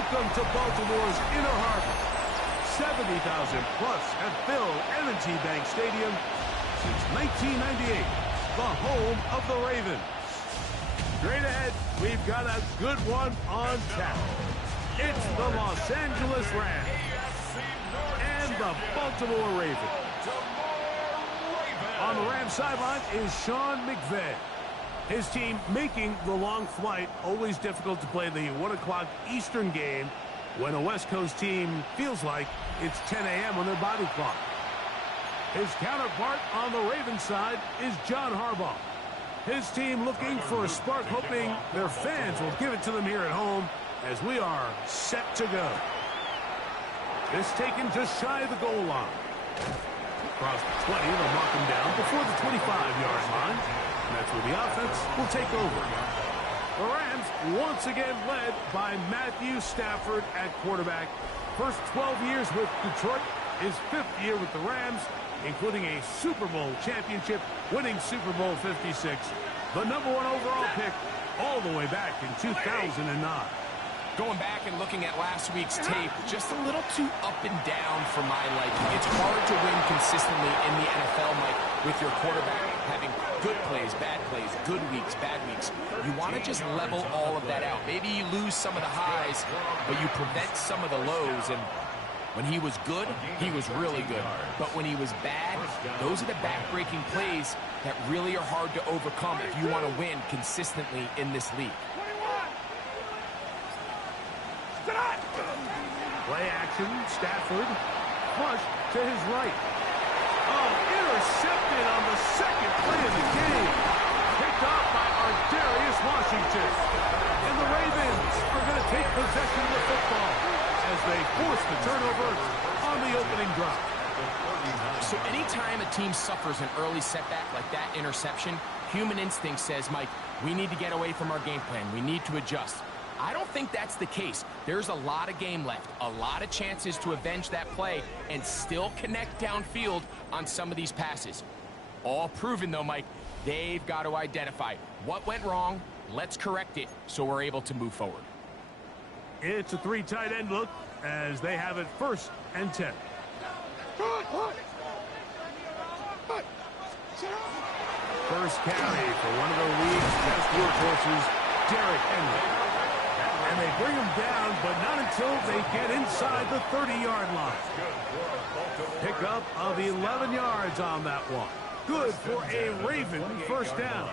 Welcome to Baltimore's Inner Harbor. 70,000 plus have filled M&T Bank Stadium since 1998, the home of the Ravens. Straight ahead, we've got a good one on tap. It's the Los Angeles Rams and the Baltimore Ravens. On the Rams sideline is Sean McVay. His team making the long flight. Always difficult to play the 1 o'clock Eastern game when a West Coast team feels like it's 10 a.m. on their body clock. His counterpart on the Ravens side is John Harbaugh. His team looking for a spark, hoping their fans will give it to them here at home as we are set to go. This taken just shy of the goal line. Across the 20, they'll mark him down before the 25-yard line. And that's where the offense will take over. The Rams once again led by Matthew Stafford at quarterback. First 12 years with Detroit, his 5th year with the Rams, including a Super Bowl championship, winning Super Bowl 56. The #1 overall pick all the way back in 2009. Going back and looking at last week's tape, just a little too up and down for my liking. It's hard to win consistently in the NFL, Mike, with your quarterback having good plays, good weeks, bad weeks. You want to just level all of that out. Maybe you lose some of the highs, but you prevent some of the lows. And when he was good, he was really good. But when he was bad, those are the back-breaking plays that really are hard to overcome if you want to win consistently in this league. Play action, Stafford, flush to his right. Oh, intercepted on the second play of the game. Picked off by Ardarius Washington. And the Ravens are going to take possession of the football as they force the turnover on the opening drive. So anytime a team suffers an early setback like that interception, human instinct says, Mike, we need to get away from our game plan. We need to adjust. I don't think that's the case. There's a lot of game left, a lot of chances to avenge that play and still connect downfield on some of these passes. All proven, though, Mike, they've got to identify what went wrong, let's correct it so we're able to move forward. It's a 3 tight end look as they have it 1st and 10. First carry for one of the league's best workhorses, Derrick Henry. And they bring him down, but not until they get inside the 30-yard line. Pickup of 11 yards on that one. Good for a Raven first down.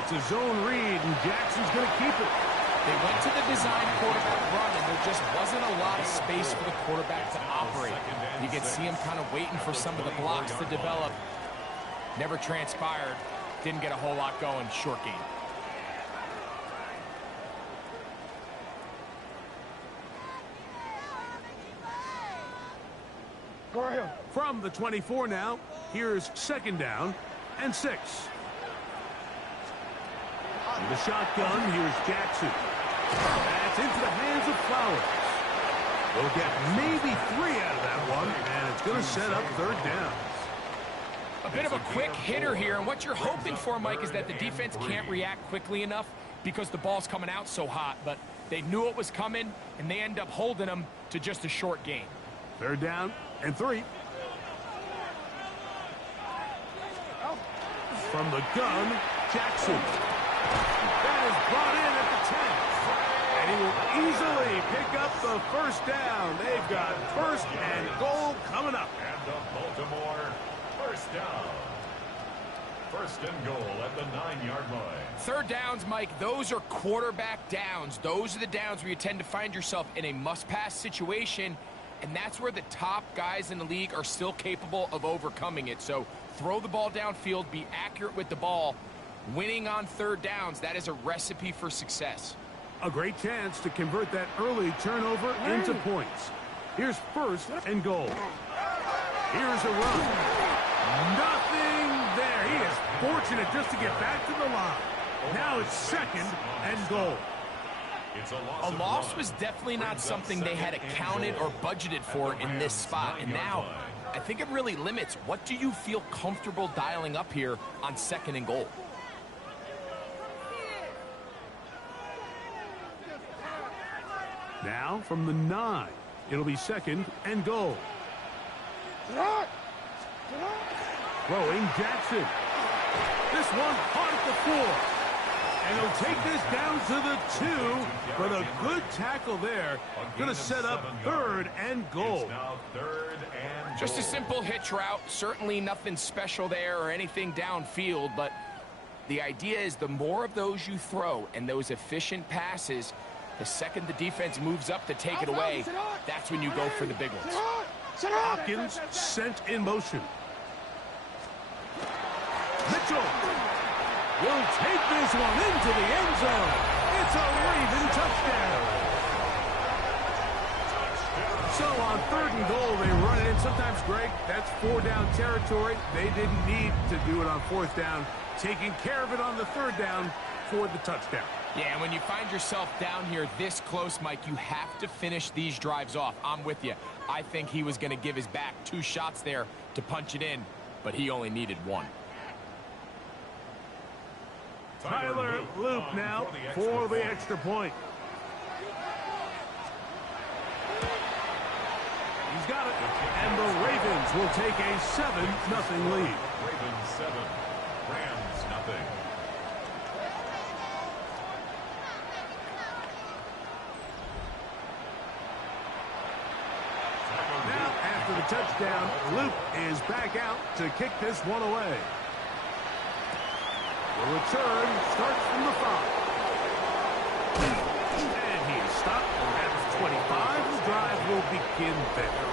It's a zone read, and Jackson's going to keep it. They went to the design quarterback run, and there just wasn't a lot of space for the quarterback to operate. You could see him kind of waiting for some of the blocks to develop. Never transpired. Didn't get a whole lot going. Short game. From the 24 now, here's 2nd down and 6. In the shotgun, here's Jackson. That's into the hands of Flowers. They'll get maybe 3 out of that one, and it's going to set up 3rd down. A bit of a quick hitter here, and what you're hoping for, Mike, is that the defense can't react quickly enough because the ball's coming out so hot, but they knew it was coming, and they end up holding them to just a short gain. 3rd down and 3. From the gun, Jackson. That is brought in at the 10. And he will easily pick up the 1st down. They've got 1st and goal coming up. And the Baltimore 1st down. 1st and goal at the 9-yard line. 3rd downs, Mike, those are quarterback downs. Those are the downs where you tend to find yourself in a must-pass situation, and that's where the top guys in the league are still capable of overcoming it. So throw the ball downfield, be accurate with the ball. Winning on 3rd downs, that is a recipe for success. A great chance to convert that early turnover into points. Here's 1st and goal. Here's a run. Nothing there. He is fortunate just to get back to the line. Now it's 2nd and goal. A loss was definitely not something they had accounted or budgeted for in this spot. And now I think it really limits what do you feel comfortable dialing up here on 2nd and goal. Now from the 9, it'll be 2nd and goal. Throwing Jackson. This one hard at the 4. And he'll take this down to the 2, but a good tackle there. Going to set up 3rd and goal. Just a simple hitch route. Certainly nothing special there or anything downfield, but the idea is the more of those you throw and those efficient passes, the second the defense moves up to take it away, that's when you go for the big ones. Hopkins sent in motion. Mitchell will take this one into the end zone. It's a Raven touchdown. So on 3rd and goal, they run it in. Sometimes, Greg, that's 4-down territory. They didn't need to do it on 4th down. Taking care of it on the 3rd down for the touchdown. Yeah, and when you find yourself down here this close, Mike, you have to finish these drives off. I'm with you. I think he was going to give his back 2 shots there to punch it in, but he only needed 1. Tyler Loop now for the extra point. He's got it. And the Ravens will take a 7-0 lead. Ravens 7, Rams nothing. Now, after the touchdown, Loop is back out to kick this one away. The return starts from the 5. And he is stopped at the 25. The drive will begin there.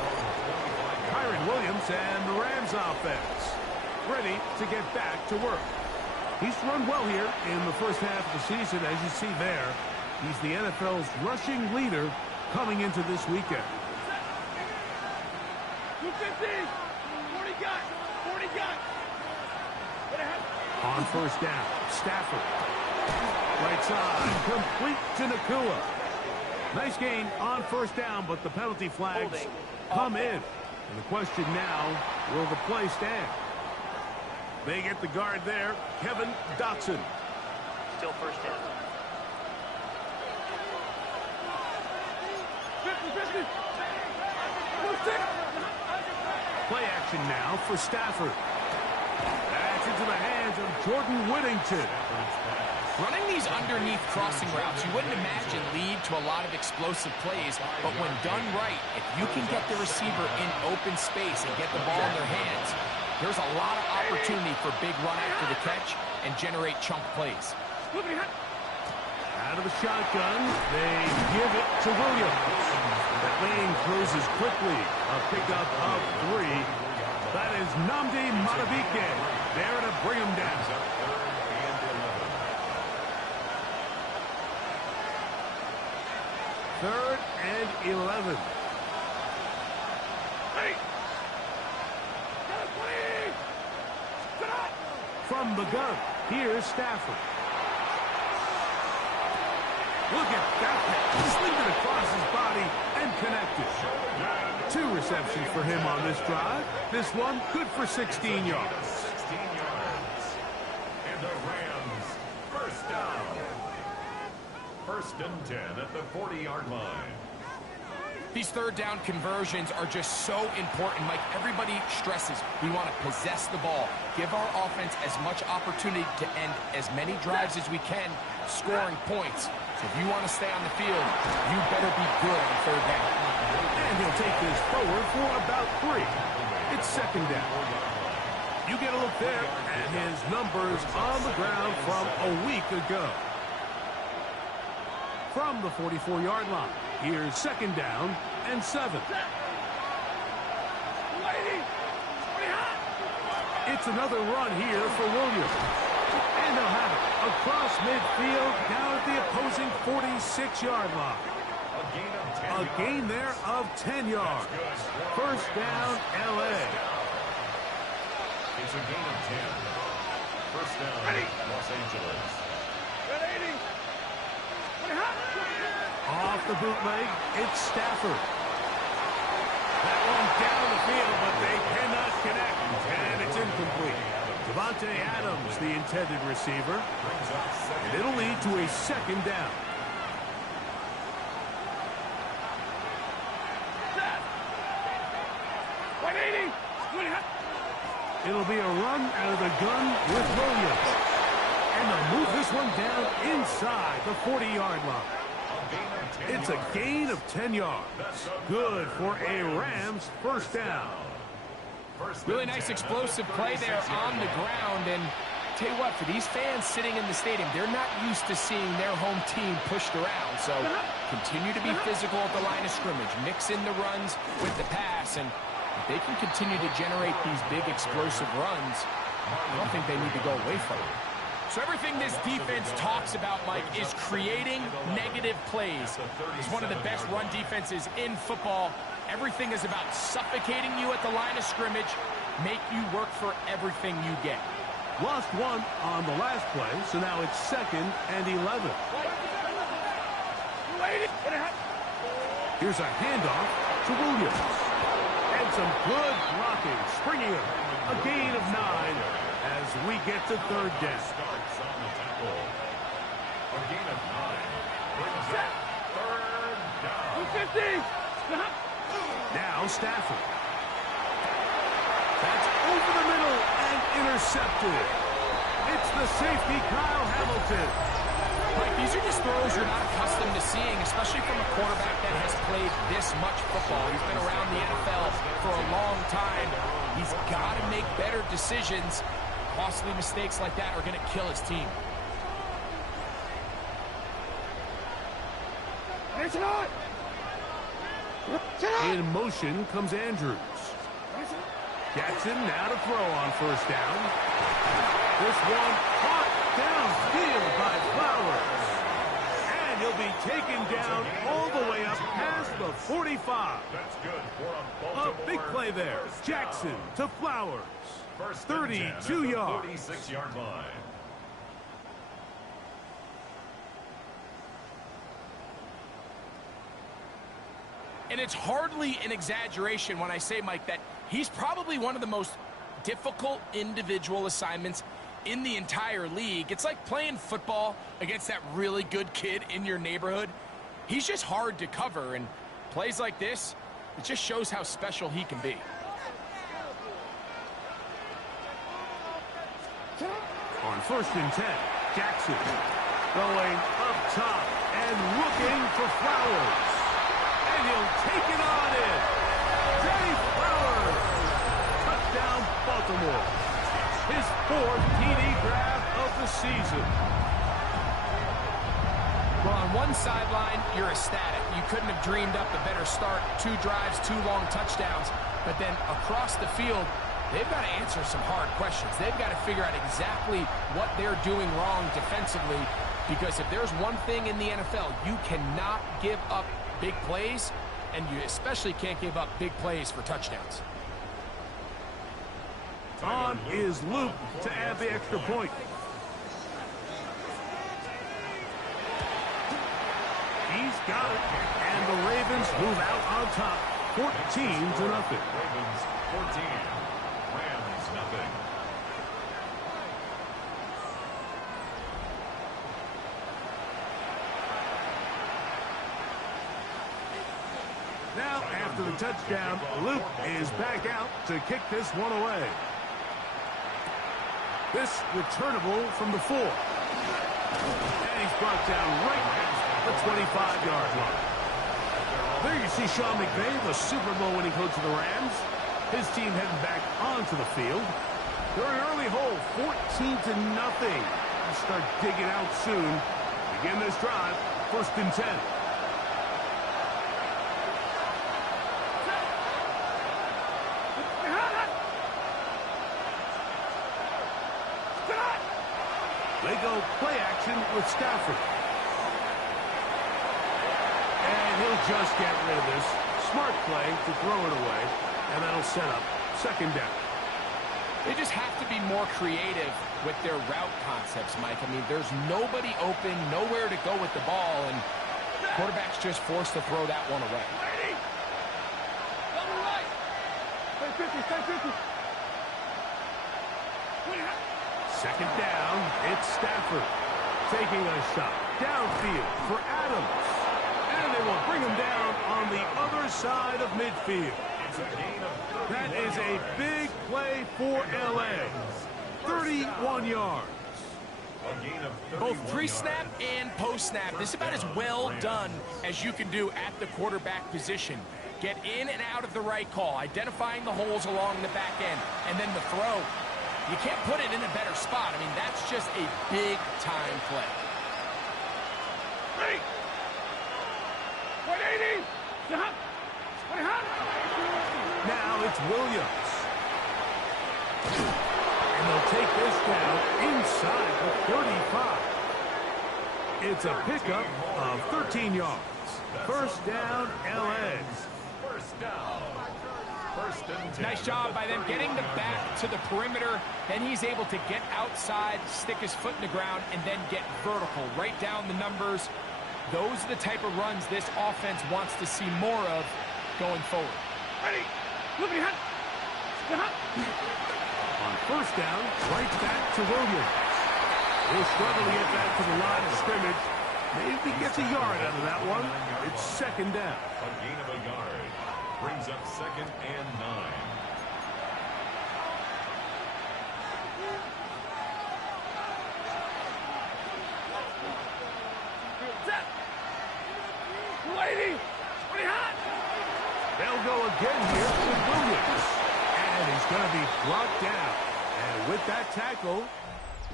Kyren Williams and the Rams offense ready to get back to work. He's run well here in the first half of the season, as you see there. He's the NFL's rushing leader coming into this weekend. 250! 40 got! 40 got! On 1st down, Stafford. Right side, complete to Nacua. Nice gain on 1st down, but the penalty flags come in. And the question now, will the play stand? They get the guard there, Kevin Dotson. Still 1st down. 50-50! Play action now for Stafford. That's into the hands of Jordan Whittington. Running these underneath crossing routes, you wouldn't imagine lead to a lot of explosive plays, but when done right, if you can get the receiver in open space and get the ball in their hands, there's a lot of opportunity for big run after the catch and generate chunk plays. Out of the shotgun, they give it to Williams. That lane closes quickly. A pickup of 3. That is Nnamdi Madubuike there to bring him down. 3rd and 11. From the gun, here's Stafford. Look at that pass. Slid it across his body and connected. 2 receptions for him on this drive. This one good for 16 yards. 16 yards. And the Rams, 1st down. 1st and 10 at the 40-yard line. These 3rd down conversions are just so important, Mike. Everybody stresses we want to possess the ball, give our offense as much opportunity to end as many drives as we can, scoring points. So if you want to stay on the field, you better be good on 3rd down. And he'll take this forward for about 3. It's 2nd down. You get a look there at his numbers on the ground from a week ago. From the 44-yard line, here's 2nd down and 7. It's another run here for Williams. And they'll have it across midfield down at the opposing 46-yard line. A gain there of 10 yards. 1st down, L.A. It's a gain of 10. 1st down, Los Angeles. Off the bootleg, it's Stafford. That one down the field, but they cannot connect, and it's incomplete. Devontae Adams, the intended receiver, and it'll lead to a second down. It'll be a run out of the gun with Williams. And they'll move this one down inside the 40-yard line. It's a gain of 10 yards. Good for a Rams first down. Really nice explosive play there on the ground. And tell you what, for these fans sitting in the stadium, they're not used to seeing their home team pushed around. So continue to be physical at the line of scrimmage. Mix in the runs with the pass. And if they can continue to generate these big explosive runs, I don't think they need to go away from it. So everything this defense talks about, Mike, is creating negative plays. It's one of the best run defenses in football. Everything is about suffocating you at the line of scrimmage, make you work for everything you get. Lost one on the last play, so now it's 2nd and 11. Here's a handoff to Williams. And some good blocking, springing him. A gain of 9 as we get to third down. A gain of 9 brings up third down. Now Stafford. That's over the middle and intercepted. It's the safety, Kyle Hamilton. Mike, these are just throws you're not accustomed to seeing, especially from a quarterback that has played this much football. He's been around the NFL for a long time. He's got to make better decisions. Costly mistakes like that are going to kill his team. In motion comes Andrews. Jackson now to throw on first down. This one caught downfield by Flowers. And he'll be taken down all the way up past the 45. That's good for a A Baltimore big play there. first Jackson down. to Flowers. First and 10 at 32 the yards. 46-yard line. And it's hardly an exaggeration when I say, Mike, that he's probably one of the most difficult individual assignments in the entire league. It's like playing football against that really good kid in your neighborhood. He's just hard to cover, and plays like this, it just shows how special he can be. On first and 10, Jackson going up top and looking for Flowers. And he'll take it on in. Jay Flowers. Touchdown, Baltimore. His 4th TD grab of the season. Well, on one sideline, you're ecstatic. You couldn't have dreamed up a better start. 2 drives, 2 long touchdowns. But then across the field, they've got to answer some hard questions. They've got to figure out exactly what they're doing wrong defensively, because if there's one thing in the NFL, you cannot give up big plays, and you especially can't give up big plays for touchdowns. On is Luke to add the extra point. He's got it, and the Ravens move out on top, 14-0. Ravens 14, Rams nothing. Now, after the touchdown, Luke is back out to kick this one away. This returnable from the 4. And he's brought down right at the 25-yard line. There you see Sean McVay, the Super Bowl winning coach of the Rams. His team heading back onto the field. They're an early hole, 14-0. They'll start digging out soon. Begin this drive, first and 10. They go play action with Stafford. And he'll just get rid of this. Smart play to throw it away. And that'll set up second down. They just have to be more creative with their route concepts, Mike. I mean, there's nobody open, nowhere to go with the ball, and quarterback's just forced to throw that one away. 50, stay 50. Second down, it's Stafford taking a shot downfield for Adams. And they will bring him down on the other side of midfield. That is a big play for L.A. 31 yards. Both pre-snap and post-snap. This is about as well done as you can do at the quarterback position. Get in and out of the right call, identifying the holes along the back end, and then the throw. You can't put it in a better spot. I mean, that's just a big-time play. Ready? 180. Now it's Williams. And they'll take this down inside the 35. It's a pickup of 13 yards. First down, L.A. First down. First and 10. Nice job by them getting the back to the perimeter. Then he's able to get outside, stick his foot in the ground, and then get vertical. Right down the numbers. Those are the type of runs this offense wants to see more of going forward. Ready? Look at On first down, right back to Williams. He'll struggle to get back to the line of scrimmage. Maybe gets a yard out of that one. It's second down. A gain of a yard. Brings up second and 9. They'll go again here with Williams. And he's going to be brought down. And with that tackle,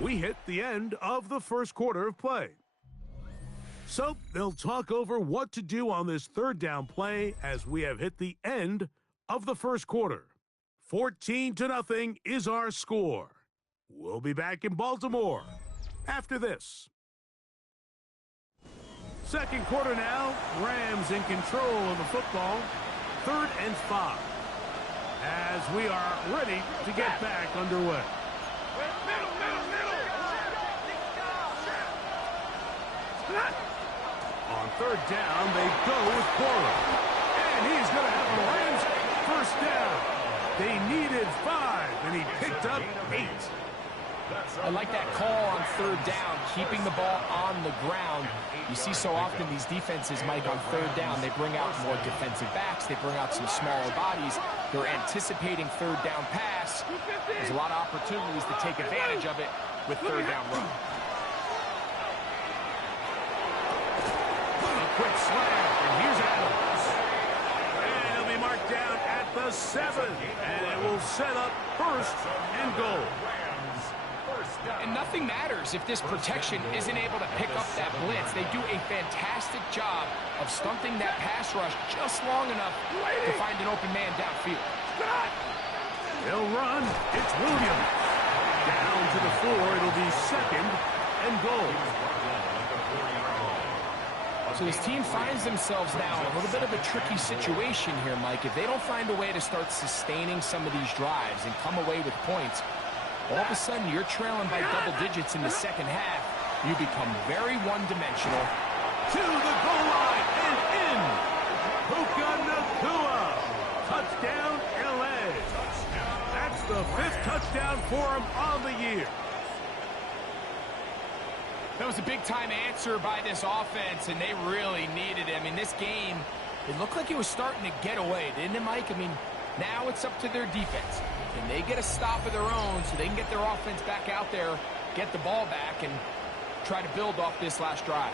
we hit the end of the first quarter of play. So they'll talk over what to do on this third down play as we have hit the end of the first quarter. 14-0 is our score. We'll be back in Baltimore after this. Second quarter now, Rams in control of the football. 3rd and 5 as we are ready to get back underway. On third down, they go with Cora. And he's going to have the Rams first down. They needed 5, and he picked up 8. I like that call on third down, keeping the ball on the ground. You see so often these defenses, Mike, on third down, they bring out more defensive backs. They bring out some smaller bodies. They're anticipating third down pass. There's a lot of opportunities to take advantage of it with third down run. A quick slam, and here's Adams. And he'll be marked down at the 7. And it will set up first and goal. And nothing matters if this protection isn't able to pick up that blitz. They do a fantastic job of stunting that pass rush just long enough to find an open man downfield. They'll run. It's Williams. Down to the 4. It'll be second and goal. So this team finds themselves now in a little bit of a tricky situation here, Mike. If they don't find a way to start sustaining some of these drives and come away with points, all of a sudden you're trailing by double digits in the second half. You become very one-dimensional. To the goal line and in. Puka Nacua. Touchdown, L.A. That's the 5th touchdown for him on the year. That was a big-time answer by this offense, and they really needed it. I mean, this game, it looked like it was starting to get away, didn't it, Mike? I mean, now it's up to their defense. Can they get a stop of their own so they can get their offense back out there, get the ball back, and try to build off this last drive?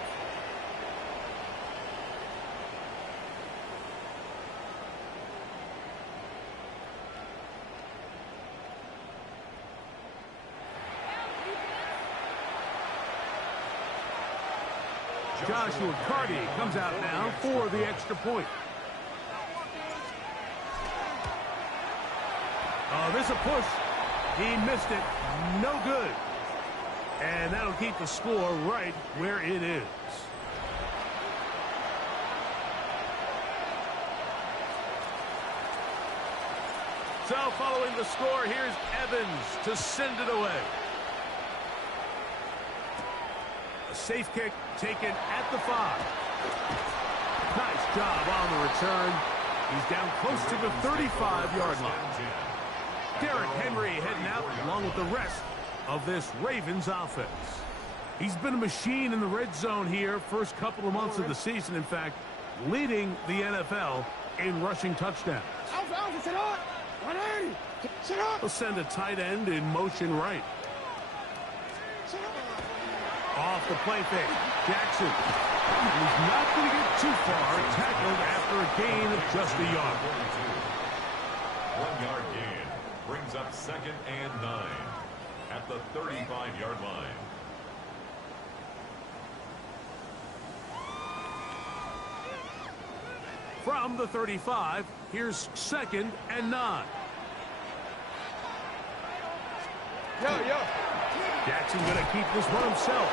Joshua Carty comes out now for the extra point. Oh, this is a push. He missed it. No good. And that'll keep the score right where it is. So following the score, here's Evans to send it away. A safe kick taken at the 5. Nice job on the return. He's down close to the 35-yard line. Derrick Henry heading out along with the rest of this Ravens offense. He's been a machine in the red zone here first couple of months of the season. In fact, leading the NFL in rushing touchdowns. He'll send a tight end in motion right. Off the play fake. Jackson. He's not going to get too far. Tackled after a gain of just a yard. 1 yard gain brings up 2nd and 9 at the 35-yard line. From the 35, here's 2nd and 9. Jackson going to keep this one himself.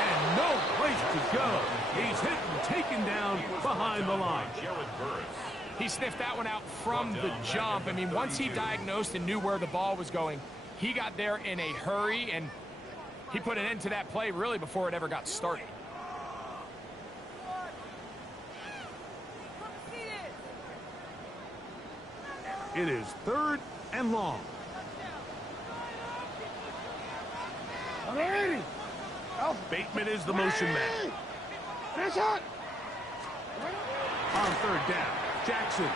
And no place to go. He's hit and taken down behind the line. He sniffed that one out from the jump. I mean, once he diagnosed and knew where the ball was going, he got there in a hurry, and he put an end to that play really before it ever got started. It is 3rd and long. Bateman is the motion man. On 3rd down, Jackson.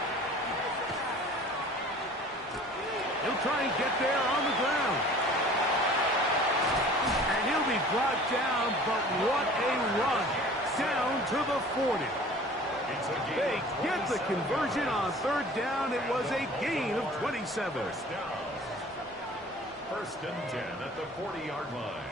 He'll try and get there on the ground. And he'll be brought down, but what a run. Down to the 40. They get the conversion on 3rd down. It was a gain of 27. 1st and 10 at the 40-yard line.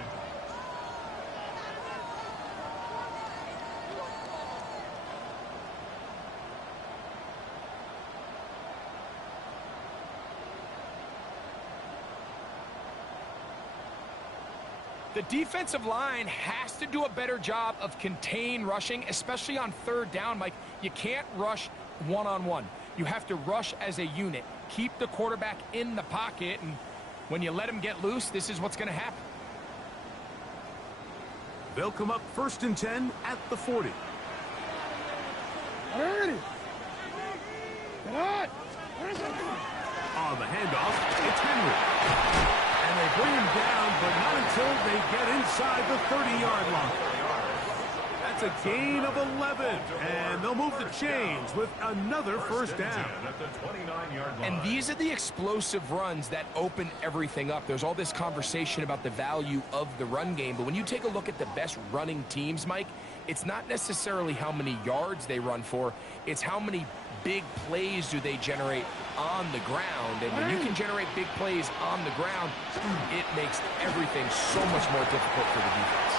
The defensive line has to do a better job of contain rushing, especially on 3rd down, Mike. You can't rush one-on-one. You have to rush as a unit. Keep the quarterback in the pocket, and when you let him get loose, this is what's going to happen. They'll come up 1st and 10 at the 40. On the handoff, it's Henry. And they bring him down, but not until they get inside the 30-yard line. That's a gain of 11, and they'll move the chains with another 1st down. And these are the explosive runs that open everything up. There's all this conversation about the value of the run game, but when you take a look at the best running teams, Mike, it's not necessarily how many yards they run for, it's how many big plays do they generate on the ground. And when you can generate big plays on the ground, it makes everything so much more difficult for the defense.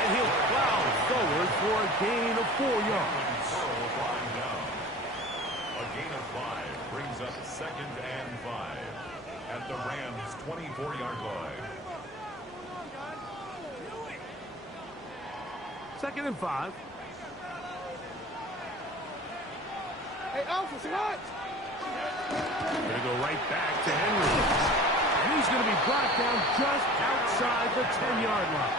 And he'll plow forward for a gain of 4 yards. A gain of 5 brings up 2nd and 5 at the Rams' 24-yard line. 2nd and 5. Hey, Alpha, what? Going to go right back to Henry. And he's going to be brought down just outside the 10-yard line.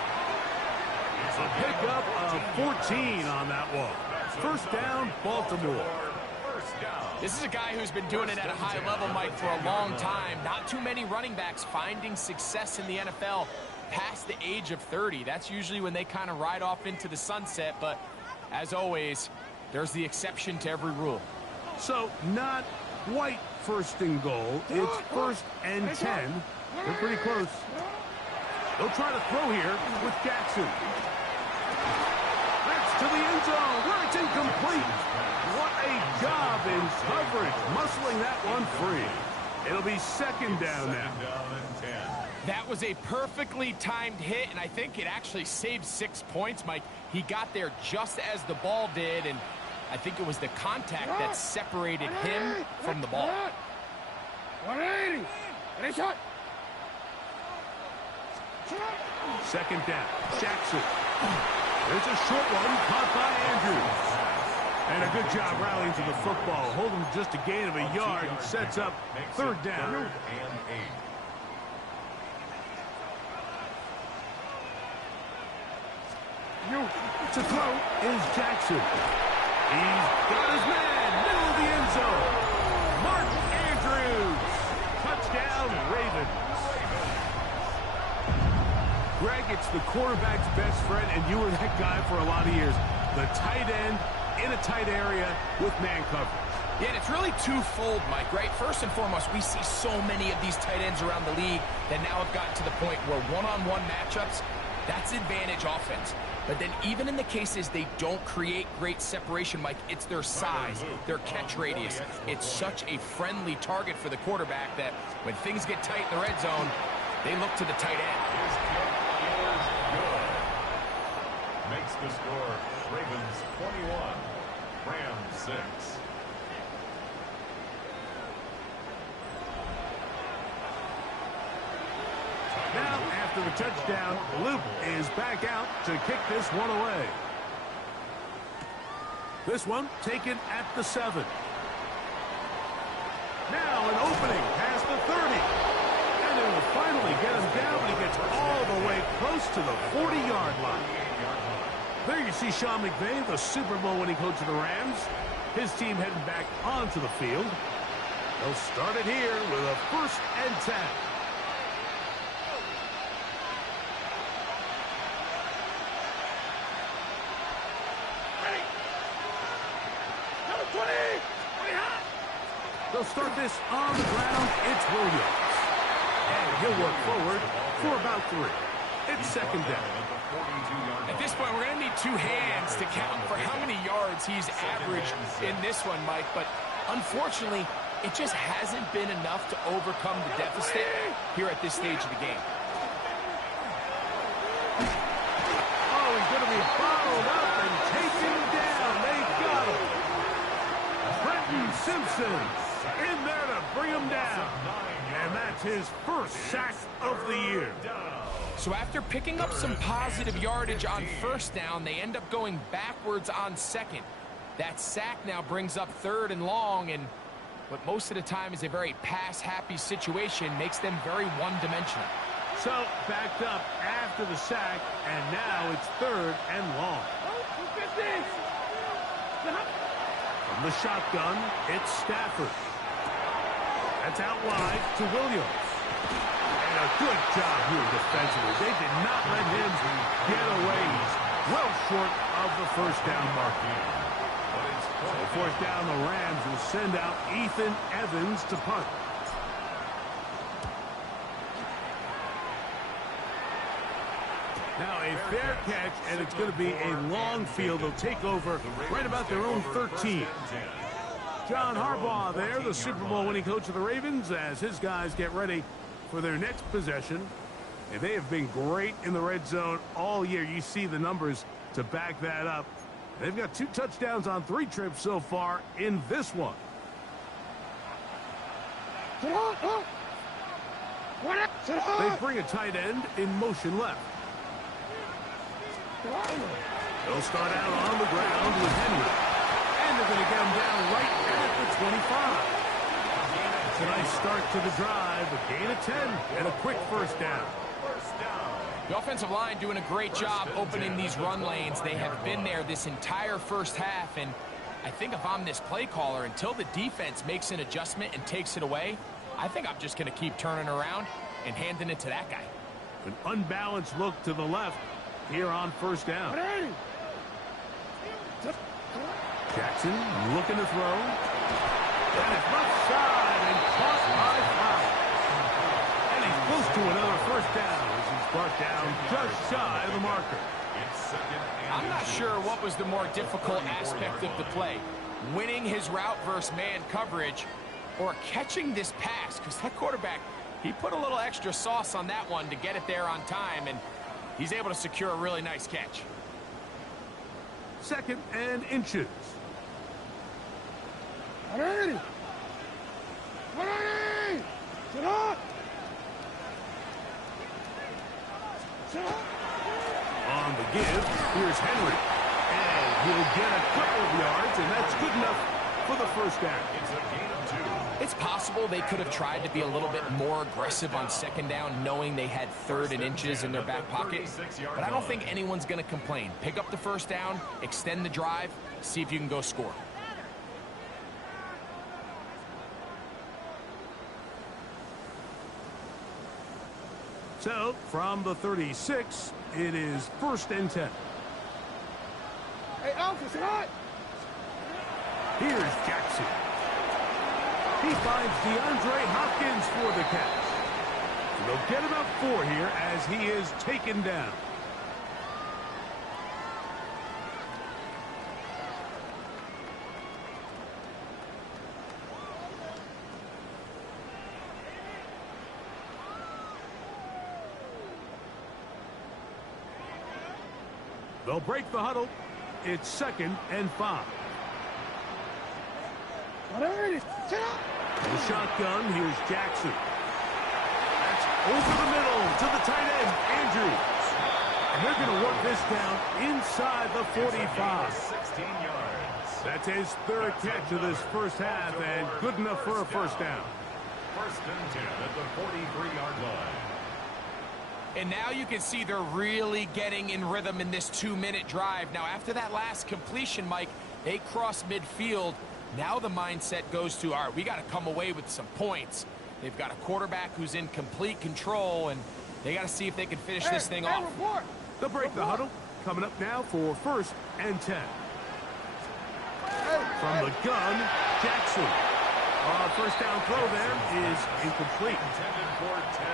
It's a pickup of 14 on that one. 1st down, Baltimore. This is a guy who's been doing it at a high level, Mike, for a long time. Not too many running backs finding success in the NFL past the age of 30. That's usually when they kind of ride off into the sunset. But as always, there's the exception to every rule. So not quite 1st and goal. It's 1st and 10. They're pretty close. They'll try to throw here with Jackson. That's to the end zone where it's incomplete. What a job in coverage, muscling that one free. It'll be 2nd down now. That was a perfectly timed hit, and I think it actually saved 6 points, Mike. He got there just as the ball did, and I think it was the contact that separated him from the ball. 180. And shot. 2nd down. Jackson. There's a short one caught by Andrews. And a good job rallying to the football. Holding just a gain of a yard and sets up 3rd down. 3rd and 8. To throw is Jackson. He's got his man, middle of the end zone. Mark Andrews. Touchdown, Greg, it's the quarterback's best friend, and you were that guy for a lot of years. The tight end in a tight area with man coverage. Yeah, and it's really twofold, Mike, right? First and foremost, we see so many of these tight ends around the league that now have gotten to the point where one-on-one matchups, that's advantage offense. But then even in the cases they don't create great separation, Mike, it's their size, their catch radius. It's such a friendly target for the quarterback that when things get tight in the red zone, they look to the tight end. His kick is good. Makes the score Ravens 21, Rams 6. Now, after the touchdown, Luke is back out to kick this one away. This one taken at the 7. Now an opening past the 30. And it will finally get him down, but he gets all the way close to the 40-yard line. There you see Sean McVay, the Super Bowl winning coach of the Rams. His team heading back onto the field. They'll start it here with a 1st and 10. They'll start this on the ground. It's Williams. And he'll work forward for about 3. It's 2nd down. At this point, we're going to need 2 hands to count for how many yards he's averaged in this one, Mike. But unfortunately, it just hasn't been enough to overcome the deficit here at this stage of the game. Oh, he's going to be bottled up and taken down. They got him. Trenton Simpson in there to bring him down. And that's his 1st sack of the year. So after picking up some positive yardage on 1st down, they end up going backwards on 2nd. That sack now brings up 3rd and long, and what most of the time is a very pass-happy situation makes them very one-dimensional. So backed up after the sack, and now it's 3rd and long. From the shotgun, it's Stafford. That's out wide to Williams. And a good job here defensively. They did not let him get away. He's well short of the 1st down mark. So 4th down, the Rams will send out Ethan Evans to punt. Now a fair catch, and it's going to be a long field. They'll take over right about their own 13. John Harbaugh there, the Super Bowl winning coach of the Ravens, as his guys get ready for their next possession. And they have been great in the red zone all year. You see the numbers to back that up. They've got 2 touchdowns on 3 trips so far in this one. They bring a tight end in motion left. They'll start out on the ground with Henry. And they're going to get him down right at the 25. It's a nice start to the drive. A gain of 10 and a quick 1st down. The offensive line doing a great job opening these run lanes. They have been there this entire 1st half, and I think if I'm this play caller, until the defense makes an adjustment and takes it away, I think I'm just going to keep turning around and handing it to that guy. An unbalanced look to the left here on 1st down. Jackson looking to throw. And it's left side and caught by Fowler. And he's close to another 1st down as he's brought down just shy of the marker. I'm not sure what was the more difficult aspect of the play. Winning his route versus man coverage or catching this pass, because that quarterback, he put a little extra sauce on that one to get it there on time, and he's able to secure a really nice catch. 2nd and inches. On the give, here's Henry. And he'll get a couple of yards, and that's good enough for the 1st down. It's a gain of 2. It's possible they could have tried to be a little bit more aggressive on 2nd down, knowing they had 3rd and inches in their back pocket. But I don't think anyone's going to complain. Pick up the 1st down, extend the drive, see if you can go score. So, from the 36, it is 1st and 10. Hey, Alpha, it's hot. Here's Jackson. He finds DeAndre Hopkins for the catch. They'll get about 4 here as he is taken down. They'll break the huddle. It's 2nd and 5. Whatever it is, sit up. The shotgun, here's Jackson. That's over the middle to the tight end, Andrews. And they're going to work this down inside the 45. 16 yards. That's his 3rd catch of this first half, and good enough for a first down. 1st and 10 at the 43-yard line. And now you can see they're really getting in rhythm in this 2-minute drive. Now, after that last completion, Mike, they cross midfield. Now the mindset goes to, all right, we got to come away with some points. They've got a quarterback who's in complete control, and they got to see if they can finish this thing off. Report. They'll break the huddle. Coming up now for 1st and 10. From the gun, Jackson. First down throw there is incomplete.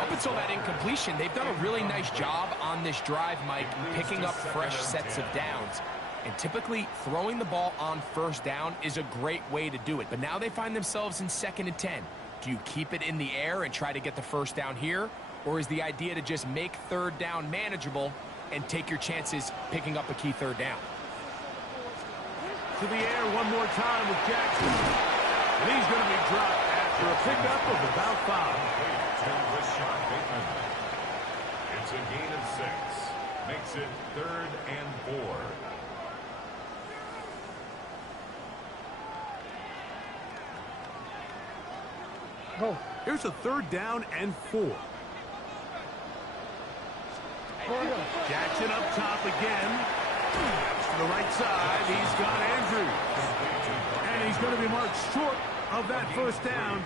Up until that incompletion, they've done a really nice job on this drive, Mike, picking up fresh sets of downs. And typically, throwing the ball on 1st down is a great way to do it. But now they find themselves in 2nd and 10. Do you keep it in the air and try to get the 1st down here? Or is the idea to just make 3rd down manageable and take your chances picking up a key 3rd down? To the air one more time with Jackson. And he's going to be dropped after a pickup of about 5. It's a gain of 6. Makes it 3rd and 4. Go. Here's a 3rd down and 4. Jackson up top again. To the right side, he's got Andrews. And he's going to be marked short of that 1st down.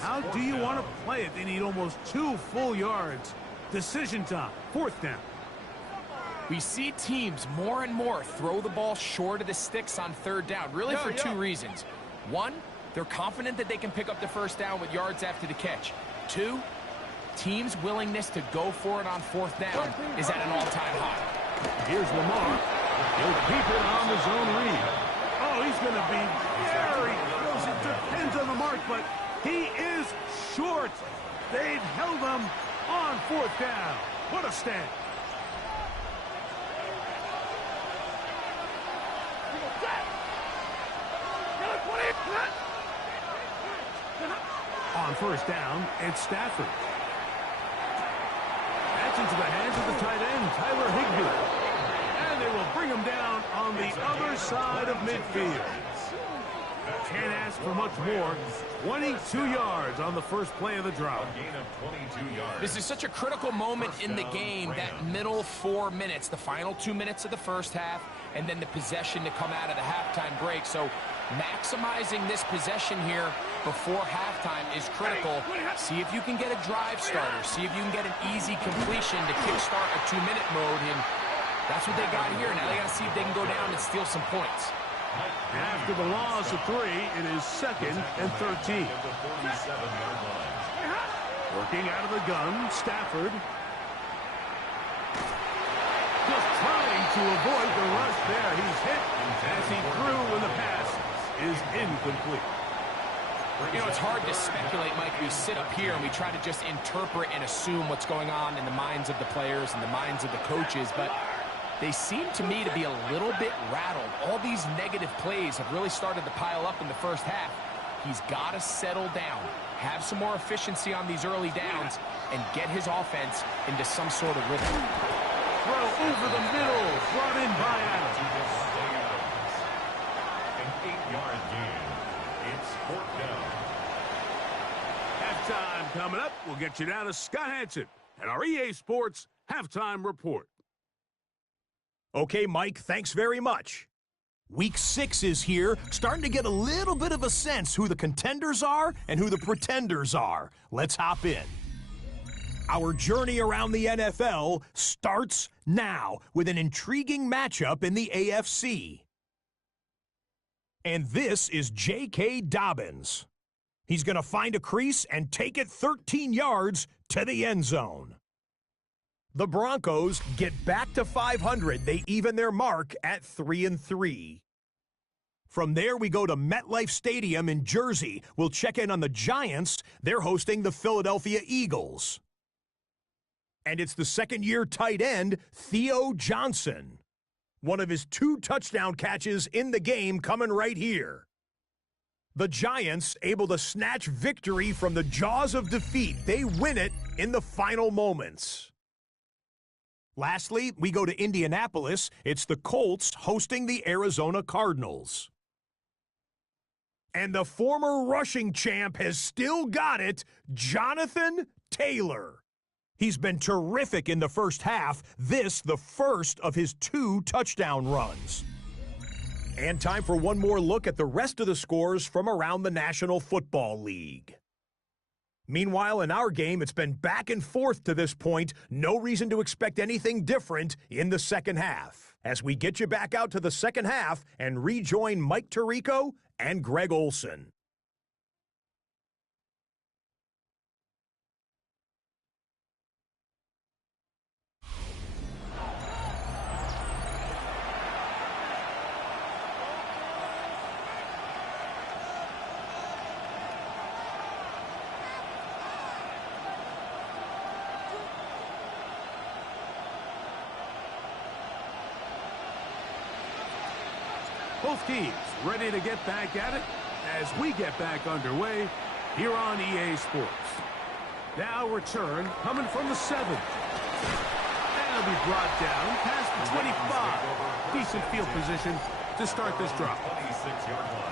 How do you want to play it? They need almost 2 full yards. Decision time, 4th down. We see teams more and more throw the ball short of the sticks on 3rd down, really for 2 reasons. 1, they're confident that they can pick up the 1st down with yards after the catch. 2, teams' willingness to go for it on 4th down is at an all-time high. Here's Lamar. He'll keep it on the zone read. Oh, he's going to be very close. It depends on the mark, but he is short. They've held him on 4th down. What a stand. On 1st down, it's Stafford. That's into the hands of the tight end, Tyler Higbee. And they will bring him down on the other side of midfield. Can't ask for much more. 22 yards on the first play of the drive. This is such a critical moment in the game, that middle 4 minutes, the final 2 minutes of the first half, and then the possession to come out of the halftime break. So maximizing this possession here before halftime is critical. See if you can get a drive starter. See if you can get an easy completion to kickstart a 2-minute mode. And that's what they got here. Now they got to see if they can go down and steal some points. After the loss of 3, it is 2nd and 13. Working out of the gun, Stafford. Just trying to avoid the rush there. He's hit as he threw when the pass is incomplete. You know, it's hard to speculate, Mike. We sit up here and we try to just interpret and assume what's going on in the minds of the players and the minds of the coaches, but they seem to me to be a little bit rattled. All these negative plays have really started to pile up in the first half. He's got to settle down, have some more efficiency on these early downs, and get his offense into some sort of rhythm. Throw over the middle, brought in by Adams. An 8-yard gain. It's 4th down. Halftime coming up. We'll get you down to Scott Hanson and our EA Sports Halftime Report. Okay, Mike, thanks very much. Week 6 is here, starting to get a little bit of a sense who the contenders are and who the pretenders are. Let's hop in. Our journey around the NFL starts now with an intriguing matchup in the AFC. And this is J.K. Dobbins. He's going to find a crease and take it 13 yards to the end zone. The Broncos get back to 500. They even their mark at 3-3. From there, we go to MetLife Stadium in Jersey. We'll check in on the Giants. They're hosting the Philadelphia Eagles. And it's the second-year tight end, Theo Johnson. One of his 2 touchdown catches in the game coming right here. The Giants able to snatch victory from the jaws of defeat. They win it in the final moments. Lastly, we go to Indianapolis. It's the Colts hosting the Arizona Cardinals. And the former rushing champ has still got it, Jonathan Taylor. He's been terrific in the first half, this the first of his 2 touchdown runs. And time for one more look at the rest of the scores from around the National Football League. Meanwhile, in our game, it's been back and forth to this point. No reason to expect anything different in the second half. As we get you back out to the second half and rejoin Mike Tirico and Greg Olson. Both teams ready to get back at it as we get back underway here on EA Sports. Now return coming from the 7. And it'll be brought down past the 25. Decent field position to start this drive.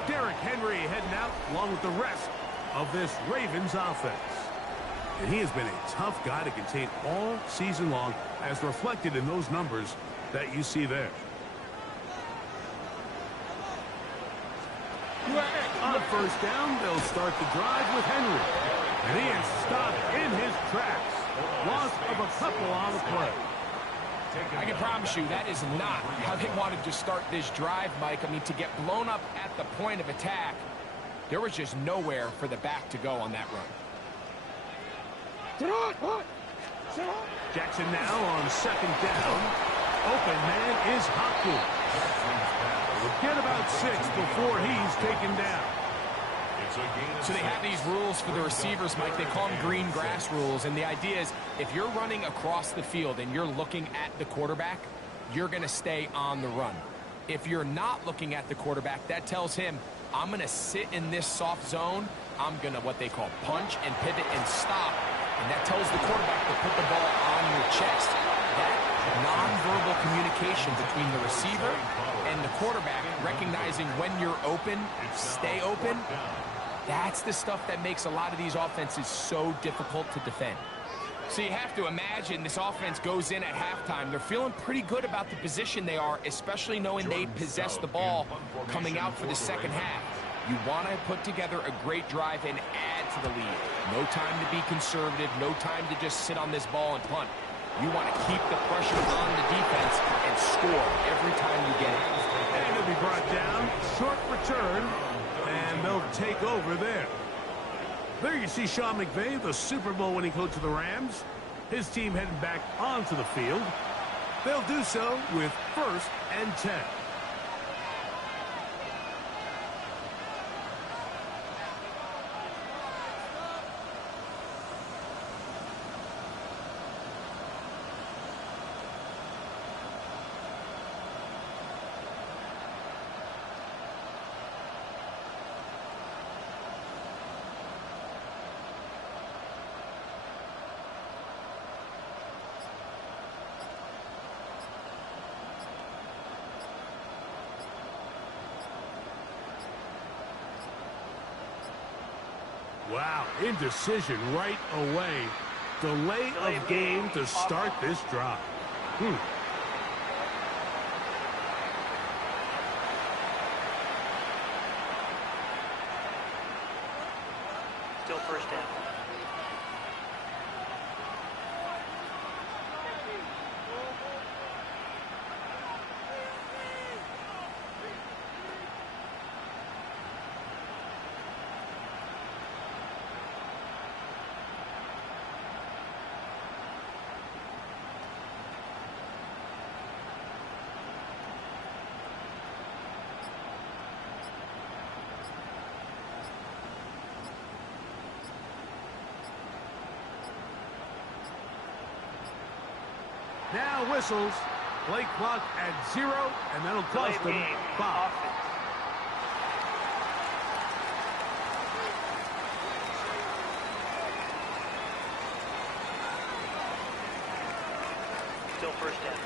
Derrick Henry heading out along with the rest of this Ravens offense. And he has been a tough guy to contain all season long, as reflected in those numbers that you see there. On first down, they'll start the drive with Henry. And he is stopped in his tracks. Loss of a couple on the play. I can promise you that is not how they wanted to start this drive, Mike. I mean, to get blown up at the point of attack, there was just nowhere for the back to go on that run. Jackson now on second down. Open man is Hopkins. We'll get about 6 before he's taken down. So they have these rules for the receivers, Mike. They call them green grass rules. And the idea is if you're running across the field and you're looking at the quarterback, you're going to stay on the run. If you're not looking at the quarterback, that tells him, I'm going to sit in this soft zone. I'm going to what they call punch and pivot and stop. And that tells the quarterback to put the ball on your chest. That nonverbal communication between the receiver and the quarterback, recognizing when you're open, stay open, that's the stuff that makes a lot of these offenses so difficult to defend. So you have to imagine this offense goes in at halftime. They're feeling pretty good about the position they are, especially knowing they possess the ball coming out for the second half. You want to put together a great drive and add to the lead. No time to be conservative, no time to just sit on this ball and punt. You want to keep the pressure on the defense and score every time you get it. And it'll be brought down, short return, and they'll take over there. There you see Sean McVay, the Super Bowl winning coach of the Rams. His team heading back onto the field. They'll do so with 1st and 10. Wow, indecision right away. Delay of game to start this drive. Still first down. Now whistles. Play clock at 0, and that'll cost them 5. Still first down.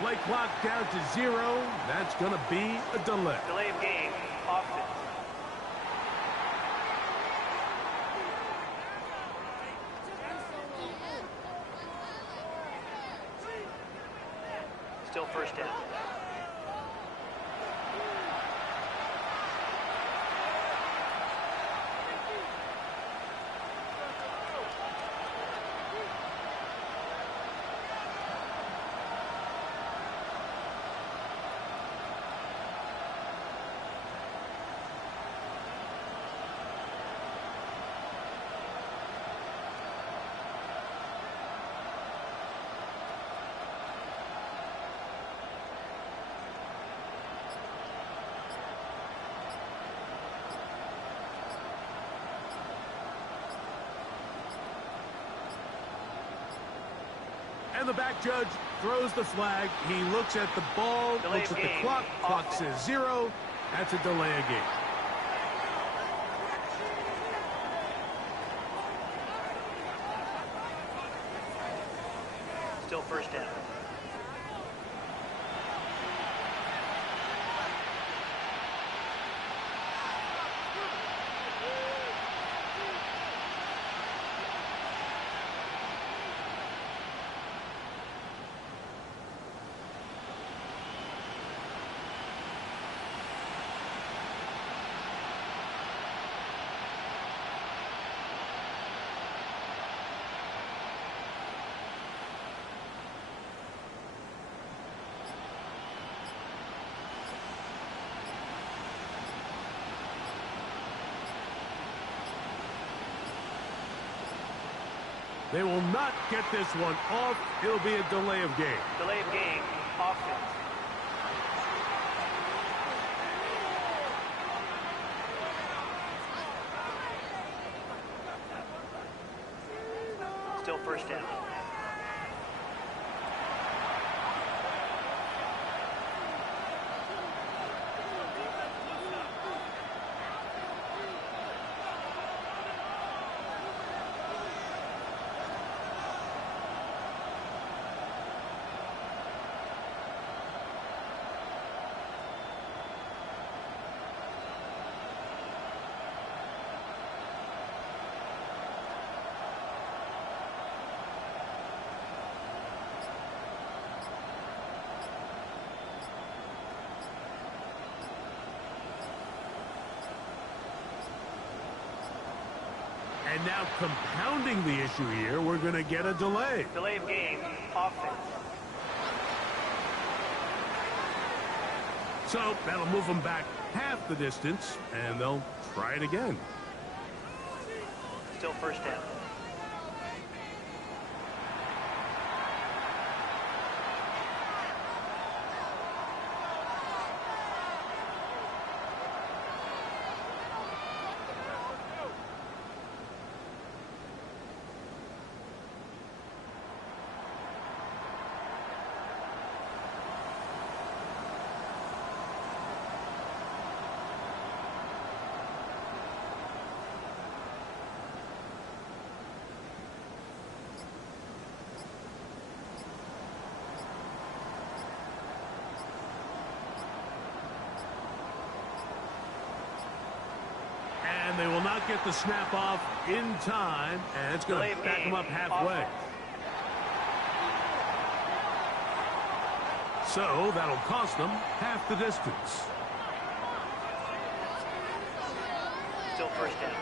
Play clock down to 0. That's going to be a delay. Delay of game. Offense. Still first down. And the back judge throws the flag. He looks at the ball, Delay looks of at the game. clock. Clock Offense. says 0. That's a delay of game. Still first down. They will not get this one off. It'll be a delay of game. Delay of game. Offense. Still first down. And now compounding the issue here, we're going to get a delay. Delay of game. Offense. So that'll move them back half the distance, and they'll try it again. Still first down. And they will not get the snap off in time, and it's going to back them up halfway. So that'll cost them half the distance. Still first down.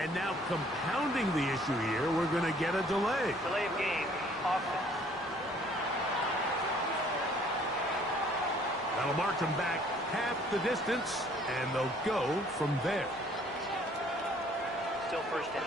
And now compounding the issue here, we're going to get a delay. Delay of game, offense. That'll march them back half the distance, and they'll go from there. Still first down.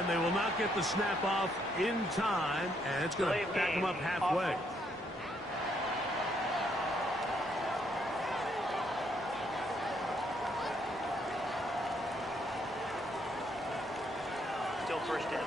And they will not get the snap off in time, and it's going to back them up halfway. Still first down.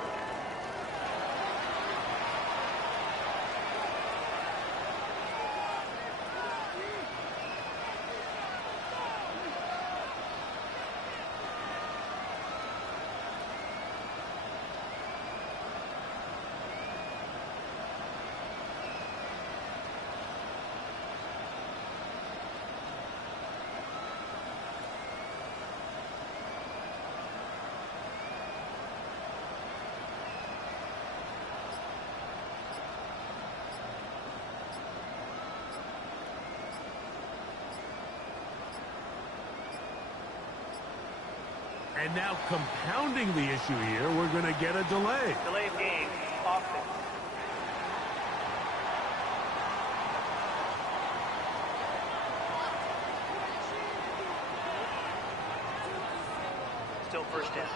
And now compounding the issue here, we're going to get a delay. Delay of game, offense. Still first down.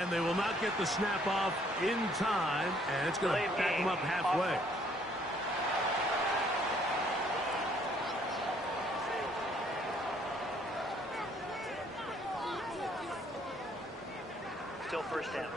And they will not get the snap off in time, and it's going to back them up halfway. Still first down.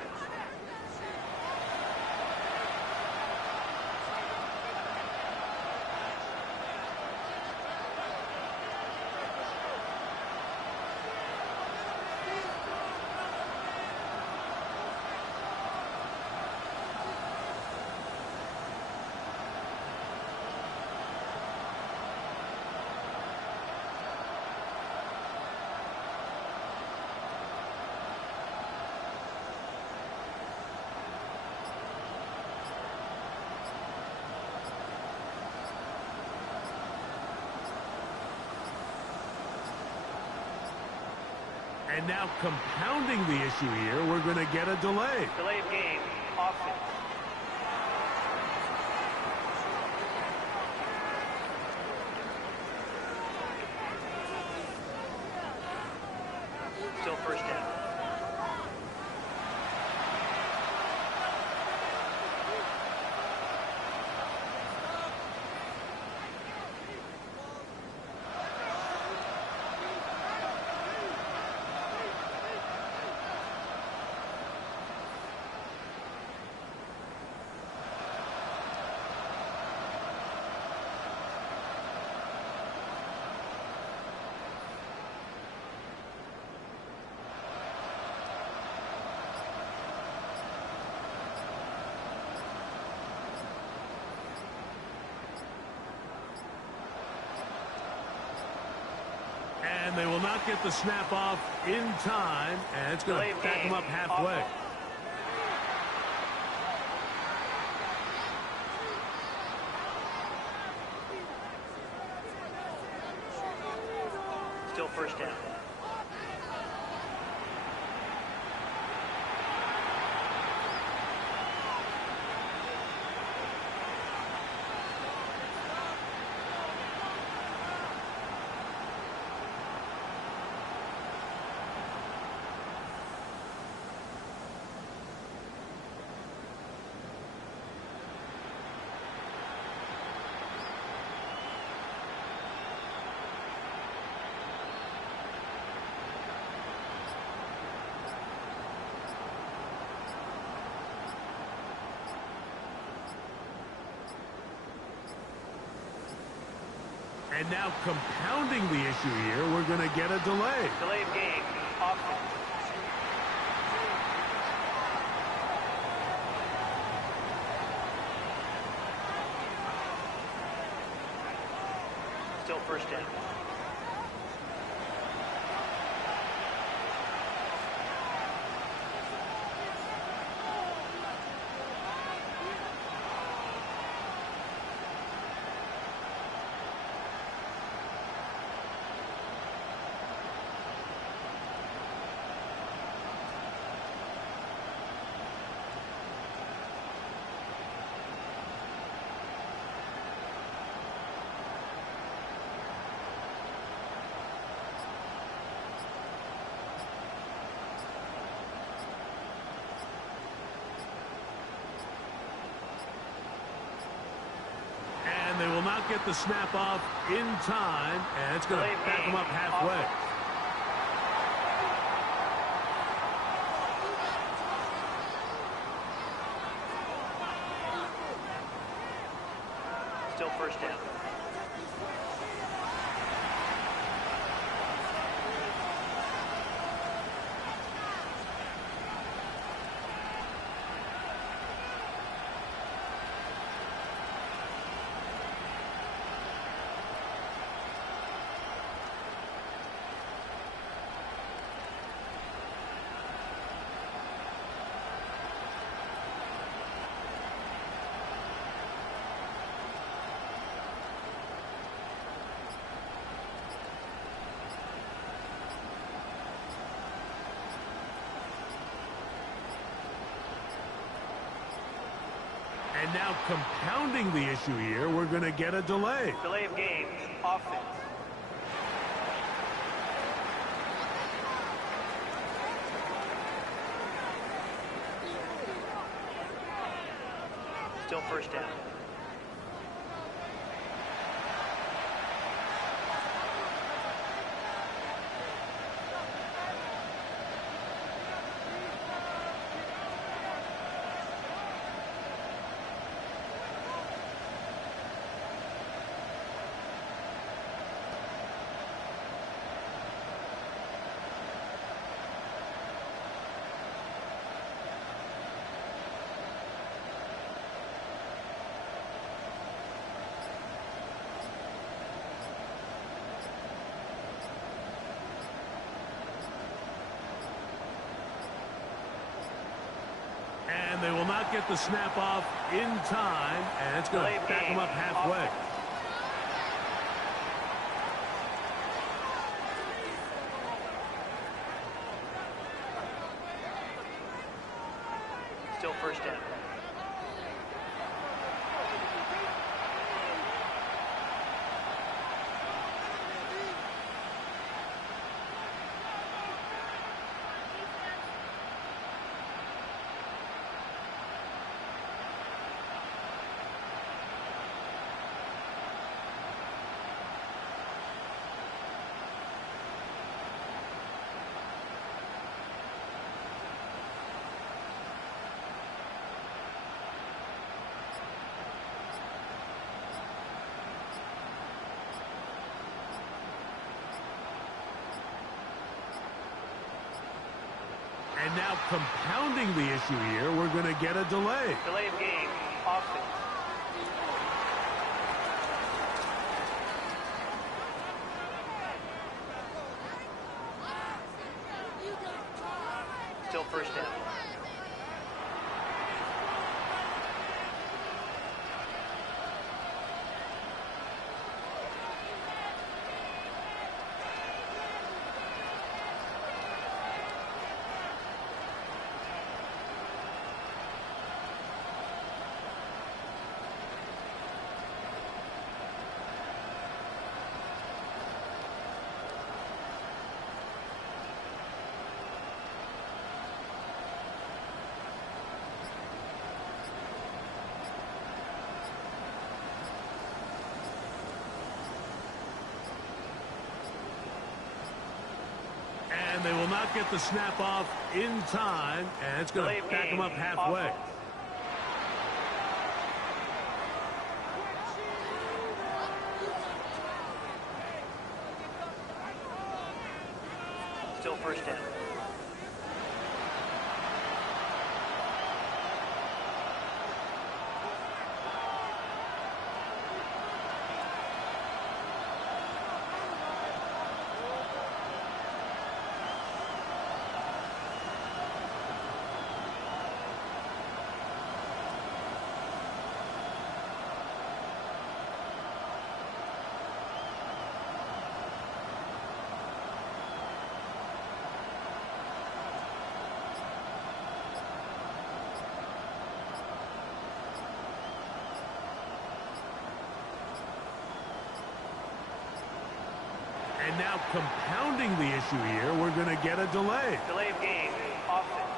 And now compounding the issue here, we're going to get a delay. Delay of game, offense. Still first down. And they will not get the snap off in time, and it's going to back them up halfway. Still first down. And now compounding the issue here, we're going to get a delay. Delay of game. Offense. Still first down. They will not get the snap off in time, and it's going to back them up halfway. Still first down. And now compounding the issue here, we're going to get a delay. Delay of game. Offense. Still first down. And they will not get the snap off in time, and it's going to back them up halfway. Still first down. And now compounding the issue here, we're going to get a delay. Delay of game. Offense. first down. And they will not get the snap off in time, and it's going to back them up halfway. Offense. Still first down. And now compounding the issue here, we're going to get a delay. Delay of game. Offense.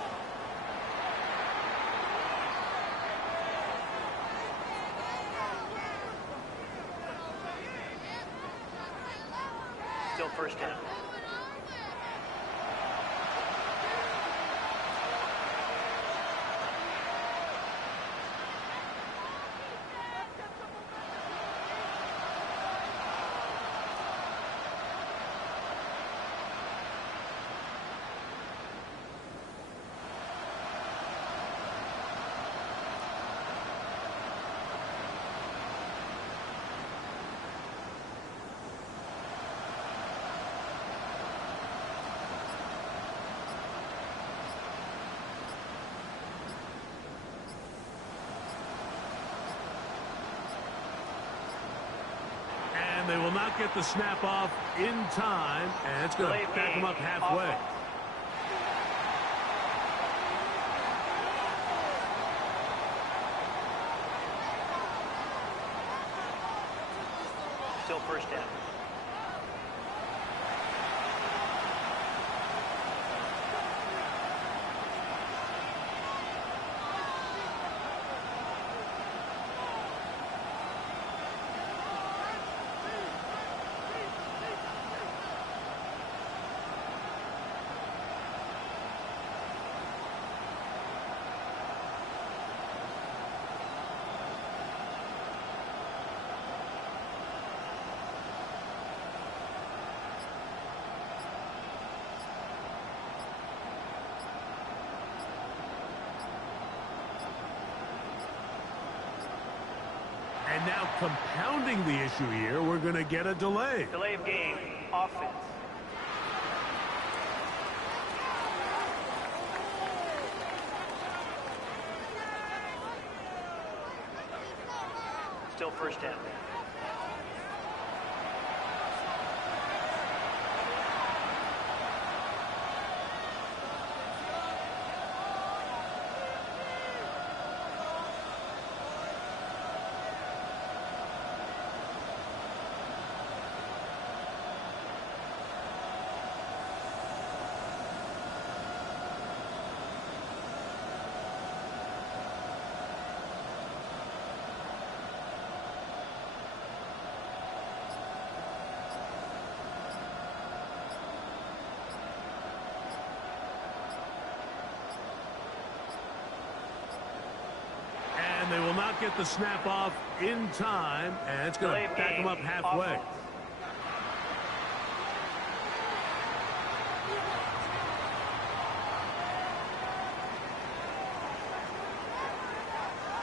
Still first down. And they will not get the snap off in time, and it's going to back them up halfway. Offense. Still first down. And now compounding the issue here, we're going to get a delay. Delay of game. Offense. Still first down. And they will not get the snap off in time, and it's going to back them up halfway. Offense.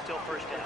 Still first down.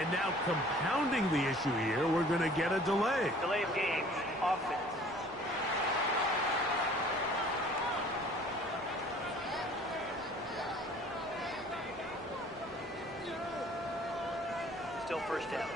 And now compounding the issue here, we're going to get a delay. Delay of game, offense. Still first down.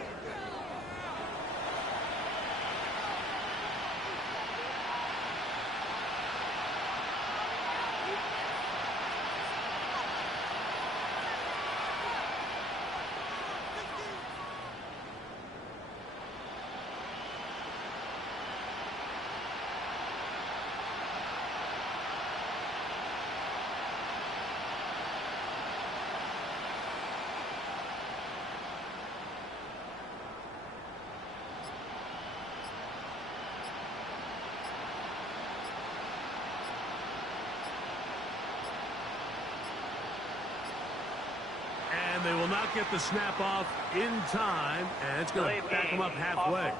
And they will not get the snap off in time, and it's going to back them up halfway.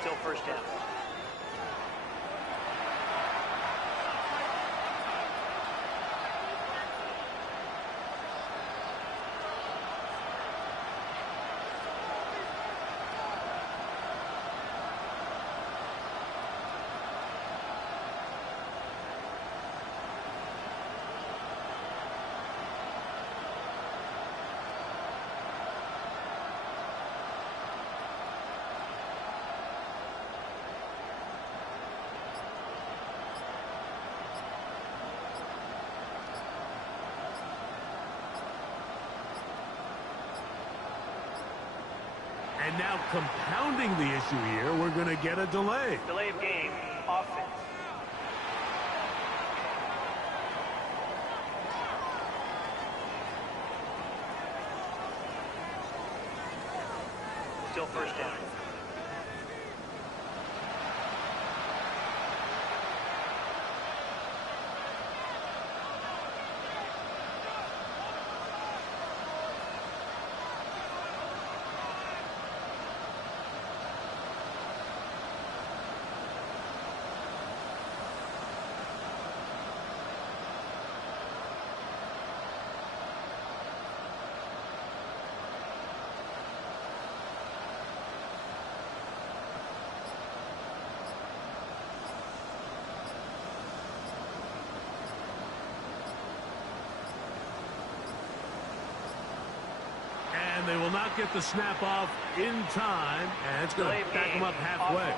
Still first down. And now compounding the issue here, we're going to get a delay. Delay of game, offense. Still first down. And they will not get the snap off in time, and it's going to back them up halfway.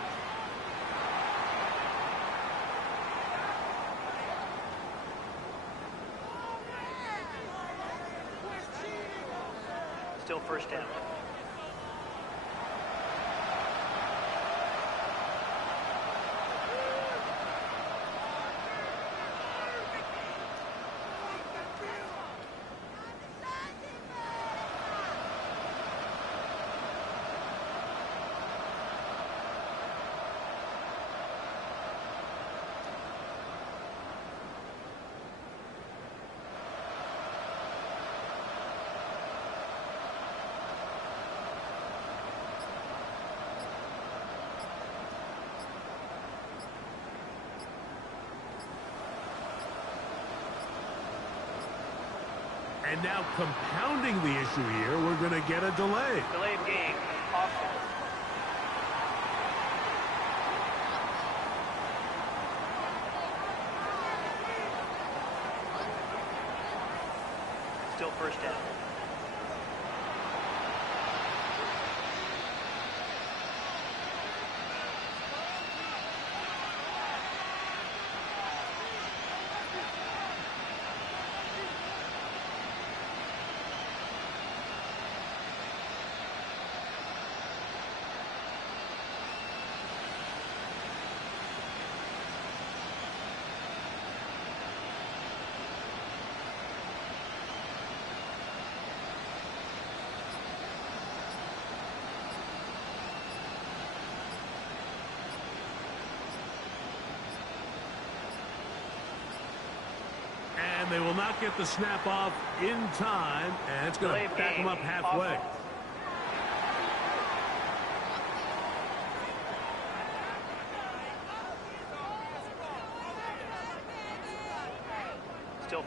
Still first down. And now compounding the issue here, we're going to get a delay. Delay of game, offense. Still first down. And they will not get the snap off in time, and it's going to back them up halfway.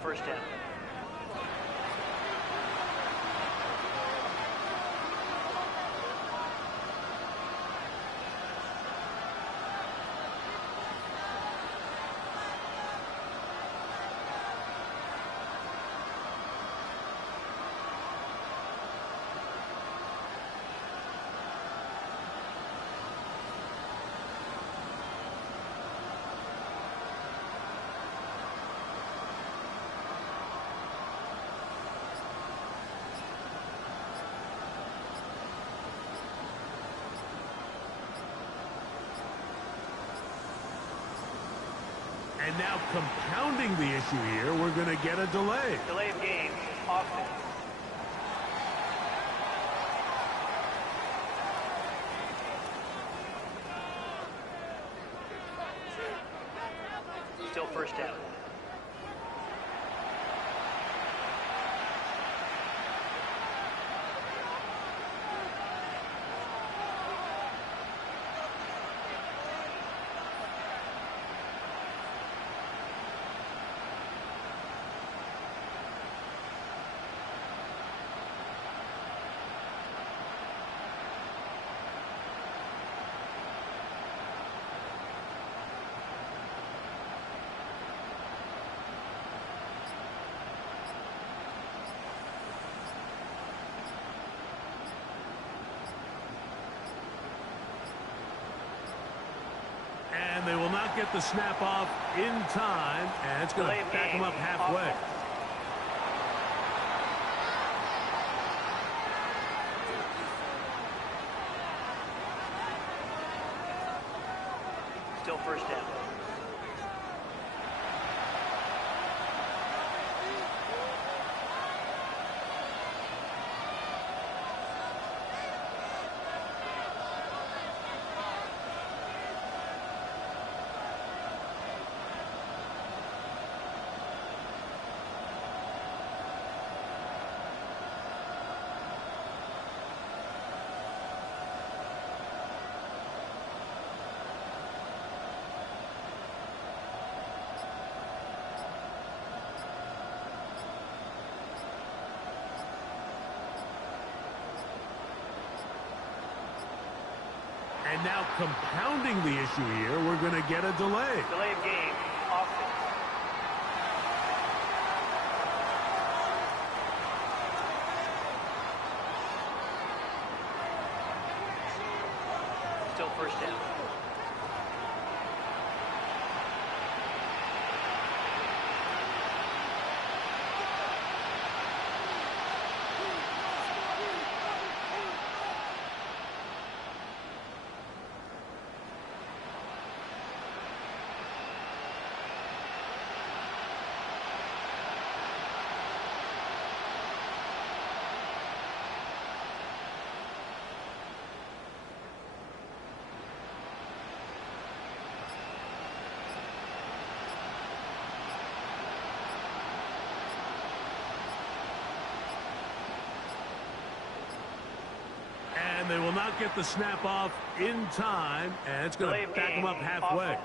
first down. And now compounding the issue here, we're going to get a delay. Delay of game, offense. Still first down. And they will not get the snap off in time, and it's going to back them up halfway. Still first down. And now compounding the issue here, we're going to get a delay. Delay of game, offense. Still first down. And they will not get the snap off in time, and it's going to back them up halfway. Offense.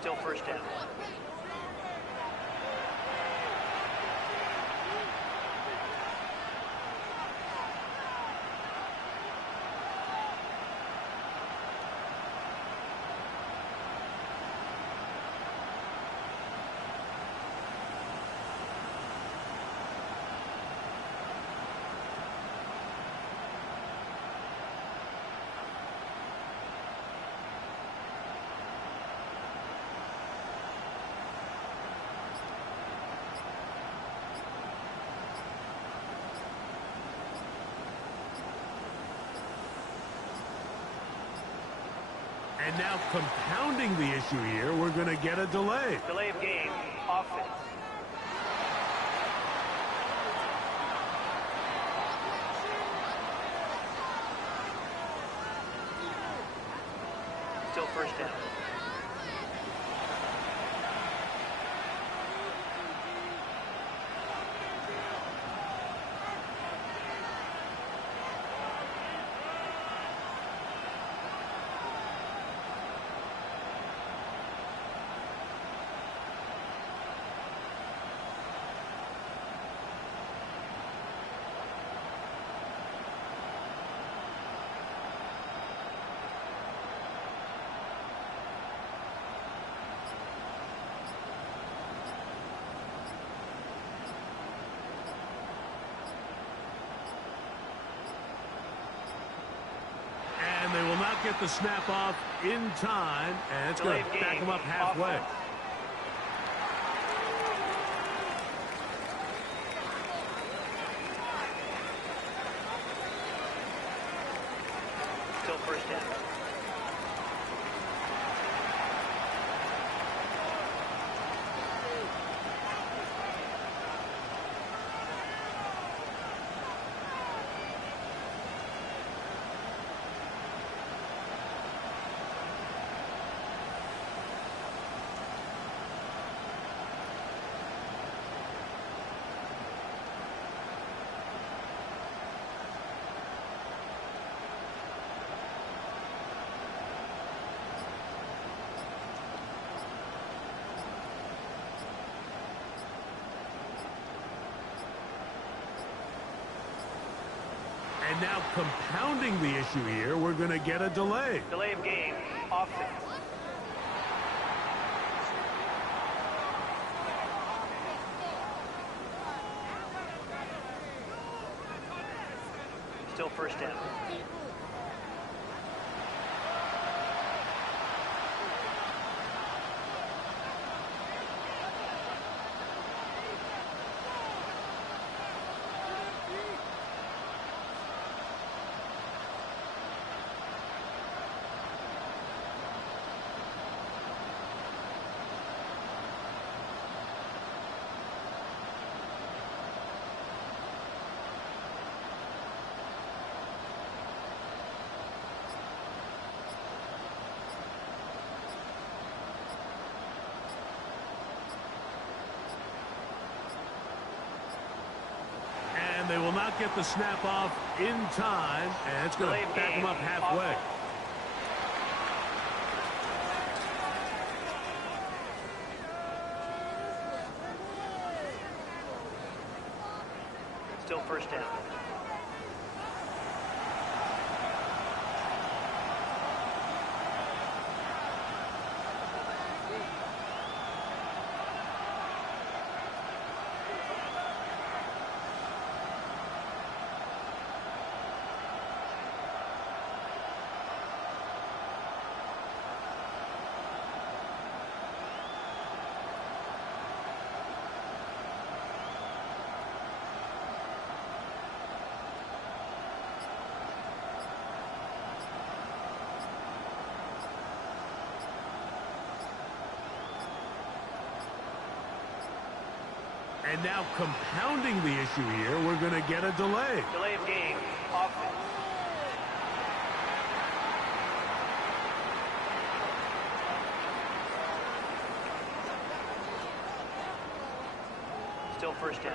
Still first down. And now compounding the issue here, we're going to get a delay. Delay of game, offense. Still first down. get the snap off in time, and it's going to back him up halfway. Still first down. And now compounding the issue here, we're going to get a delay. Delay of game. Offense. Still first down. And they will not get the snap off in time, and it's going to back him up halfway. Still first down. And now compounding the issue here, we're going to get a delay. Delay of game. Offense. Still first down.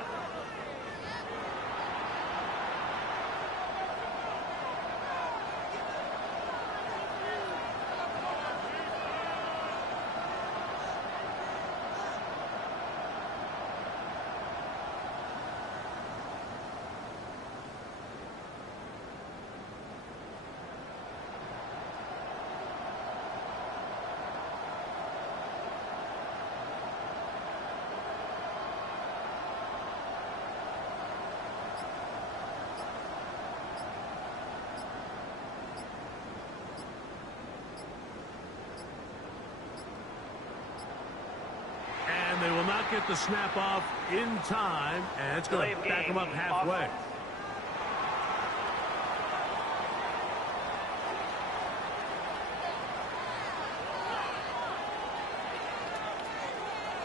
And they will not get the snap off in time, and it's going to back him up halfway.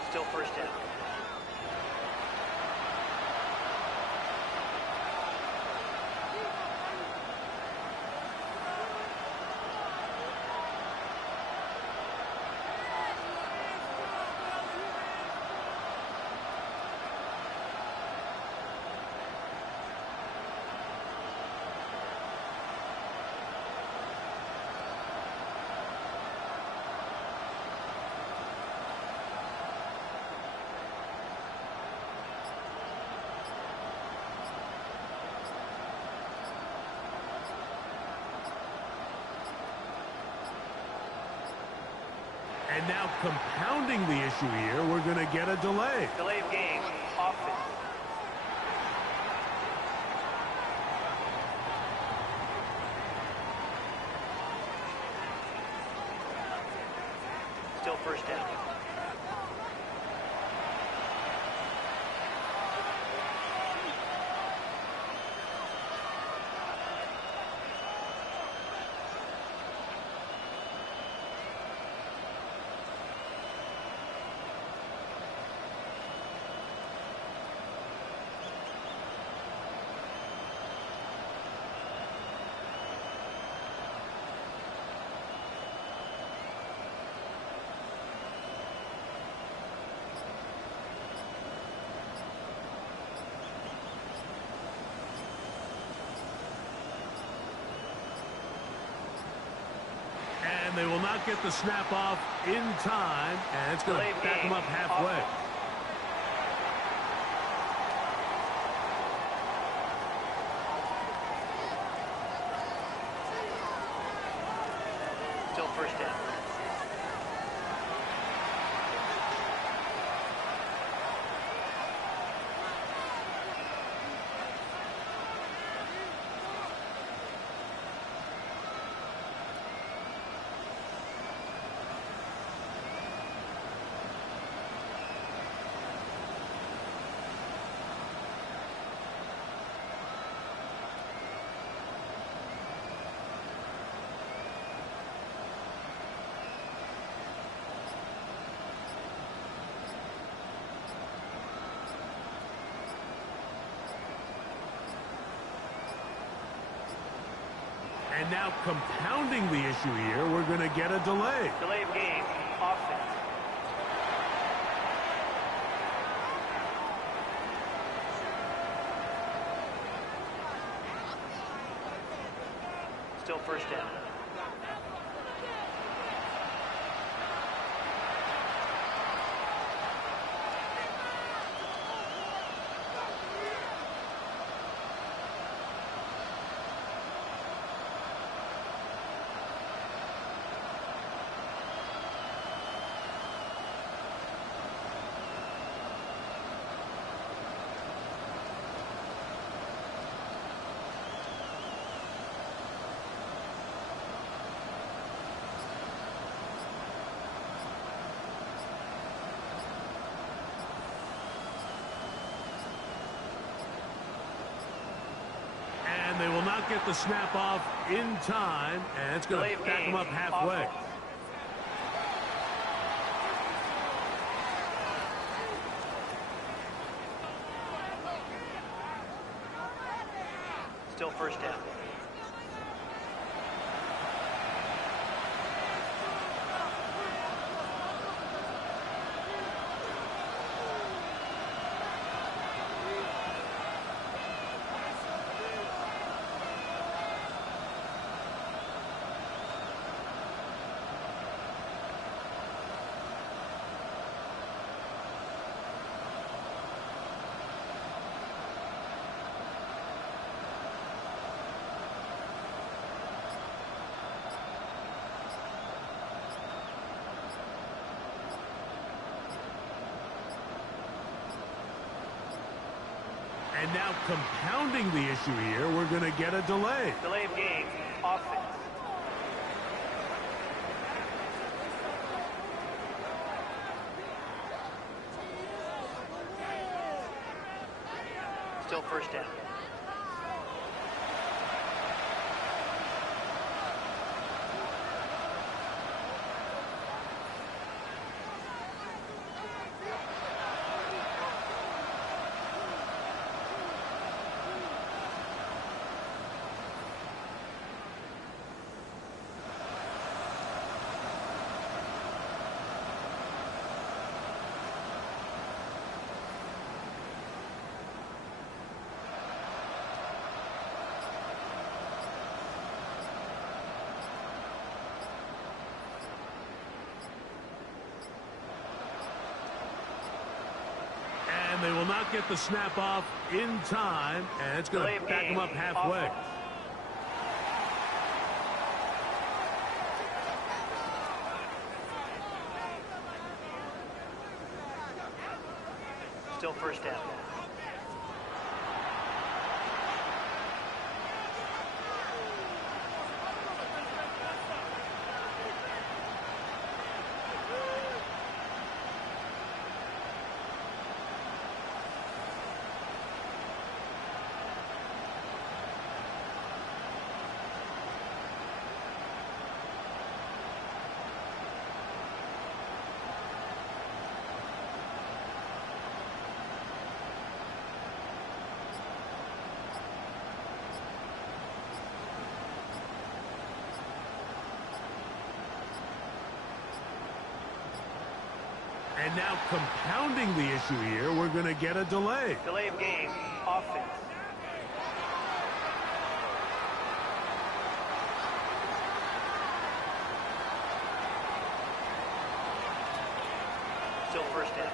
Still first down. And now compounding the issue here, we're going to get a delay. Delay of game. Offense. Still first down. And they will not get the snap off in time, and it's going to back them up halfway. Still first down. And now compounding the issue here, we're going to get a delay. Delay of game. Offense. Still first down. And they will not get the snap off in time, and it's going to back them up halfway. Offense. Still first down. And now compounding the issue here, we're going to get a delay. Delay of game. Offense. Still first down. And they will not get the snap off in time, and it's going to back them up halfway. Still first down. And now compounding the issue here, we're going to get a delay. Delay of game, offense. Still first down.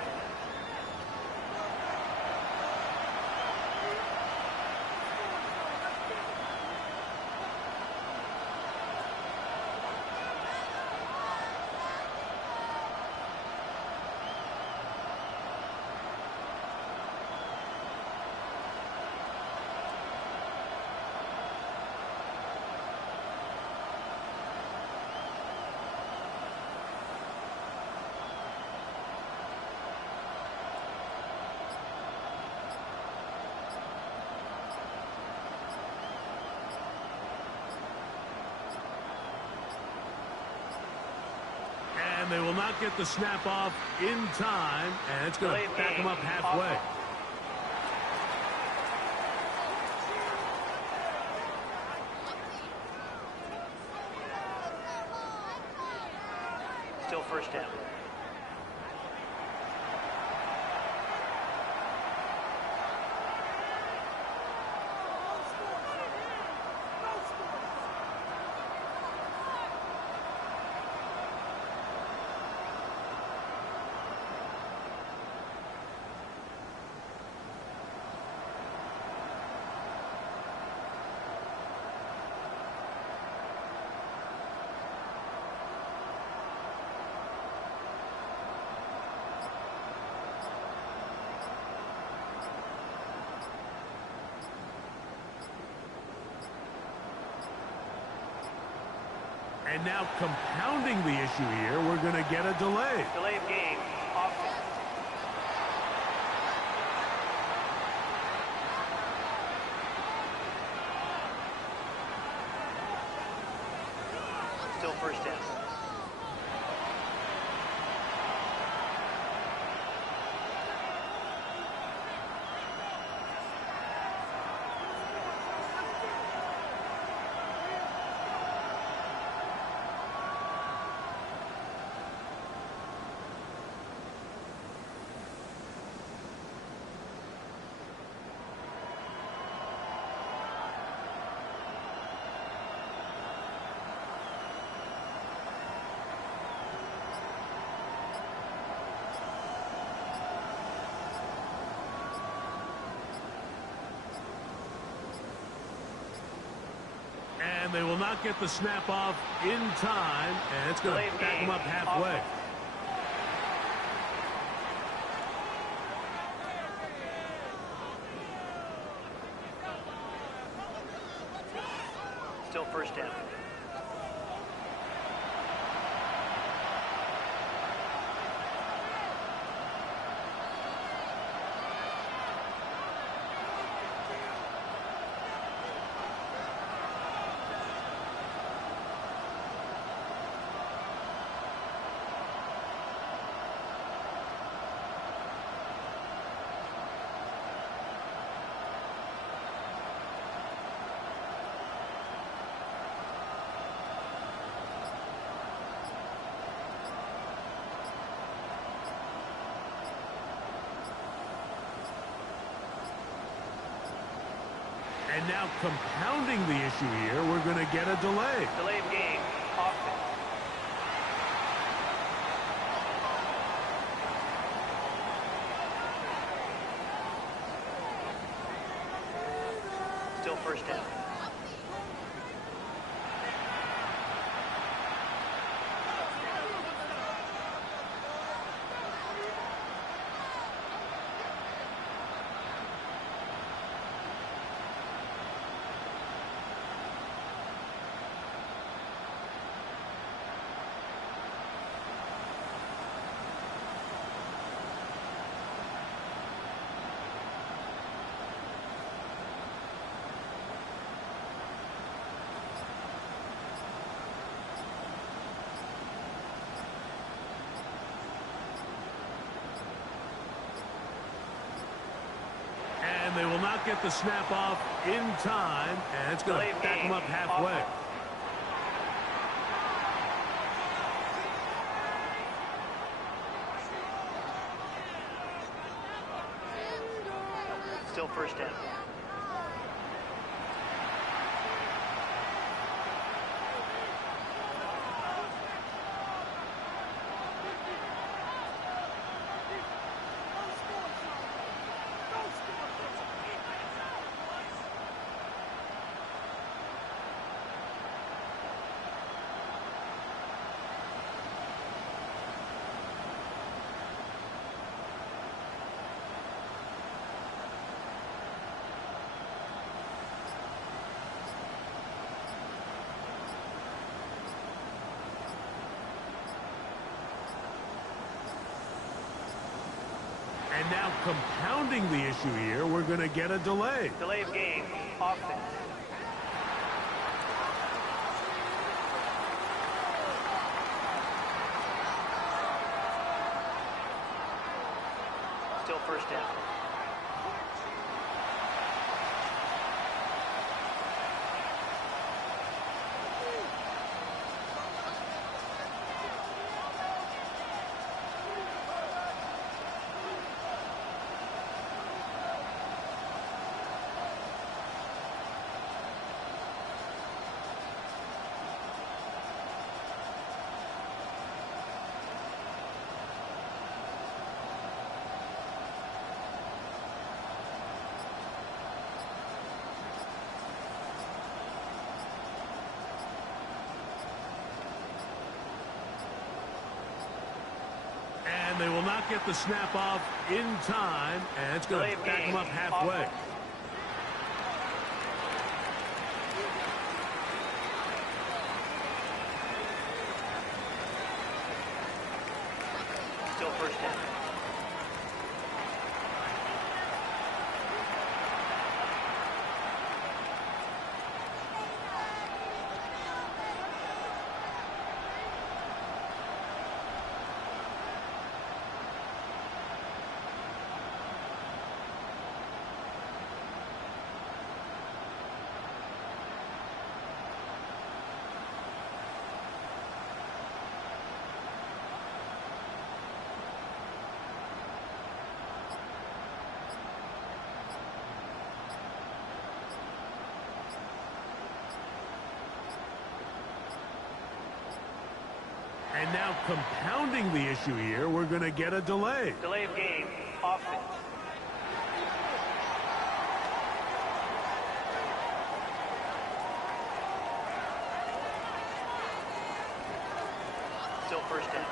And they will not get the snap off in time, and it's going to back them up halfway. Still first down. And now compounding the issue here, we're going to get a delay. Delay of game, offense. Still first down. And they will not get the snap off in time, and it's going to back them up halfway. Still first down. And now compounding the issue here, we're going to get a delay. Delay of game, offense. Still first down. And they will not get the snap off in time, and it's going to back them up halfway. Still first down. And now compounding the issue here, we're going to get a delay. Delay of game. Offense. Still first down. And they will not get the snap off in time, and it's going to back them up halfway. Still first down. And now compounding the issue here, we're going to get a delay. Delay of game. Offense. Still first down.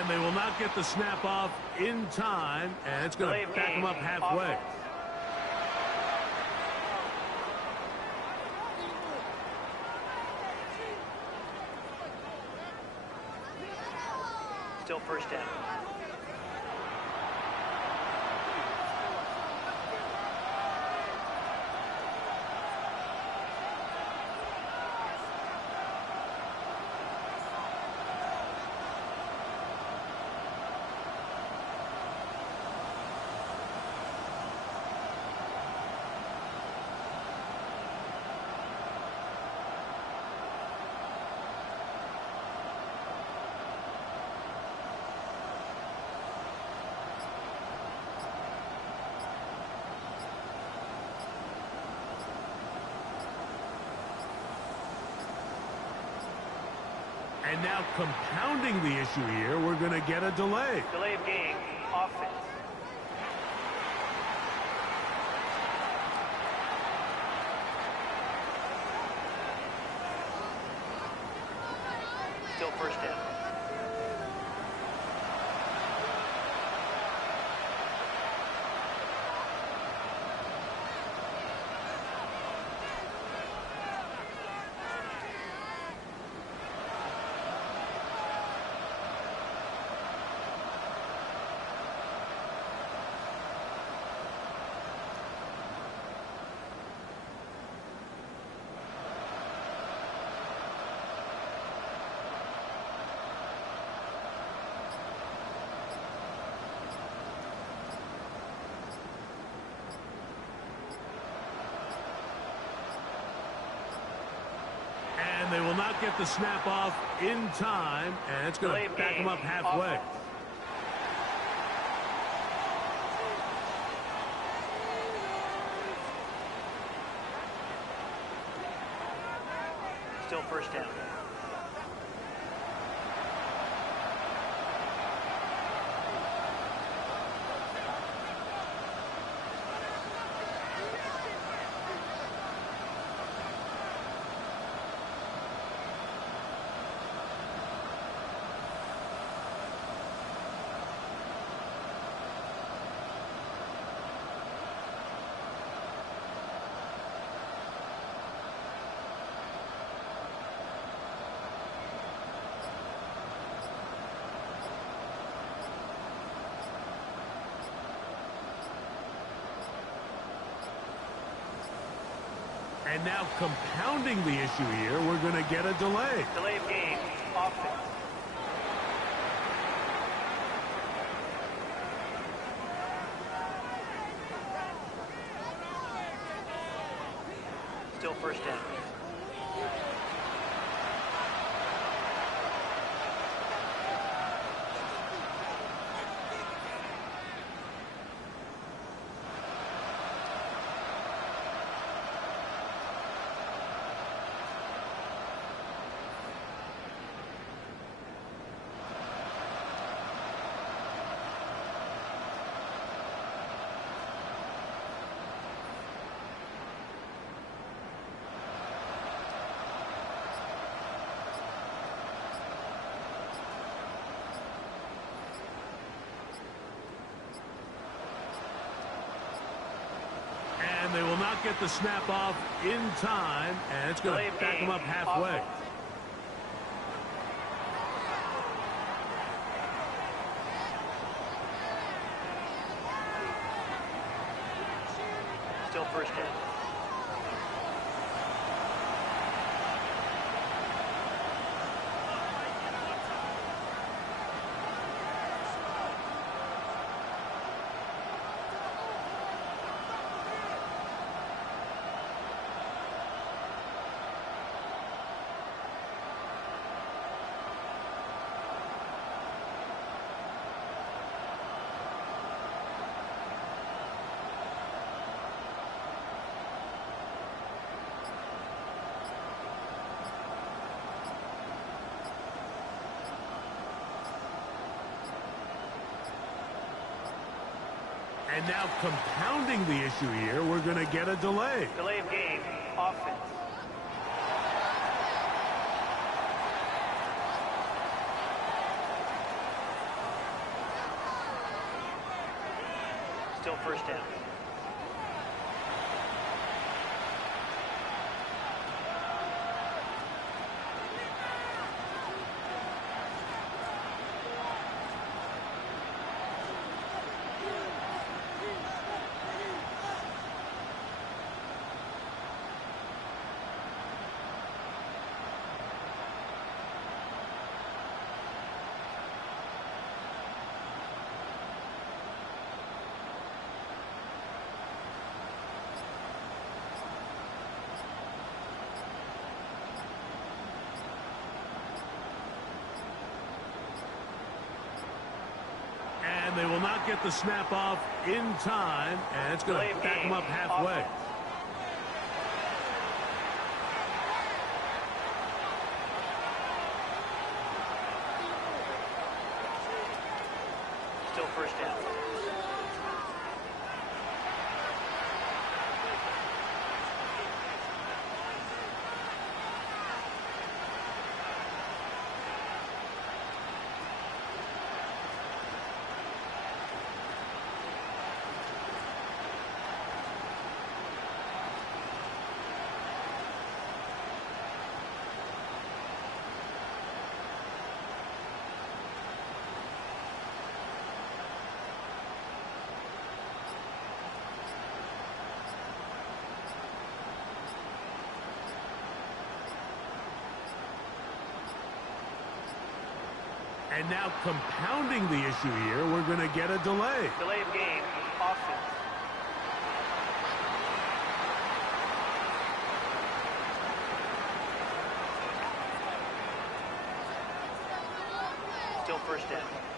And they will not get the snap off in time, and it's going to back them up halfway. Still first down. And now compounding the issue here, we're going to get a delay. Delay of game. Offense. Still first down. not get the snap off in time, and it's going to back them up halfway. Offense. Still first down. And now compounding the issue here, we're going to get a delay. Delay of game. Offense. Still first down. And they will not get the snap off in time, and it's going Delay to of back game. them up halfway. Offense. Still first down. And now compounding the issue here, we're going to get a delay. Delay of game. Offense. Still first down. And they will not get the snap off in time, and it's going Delay to of back game. them up halfway. Offense. Still first down. And now compounding the issue here, we're going to get a delay. Delay of game. Offense. Still first down.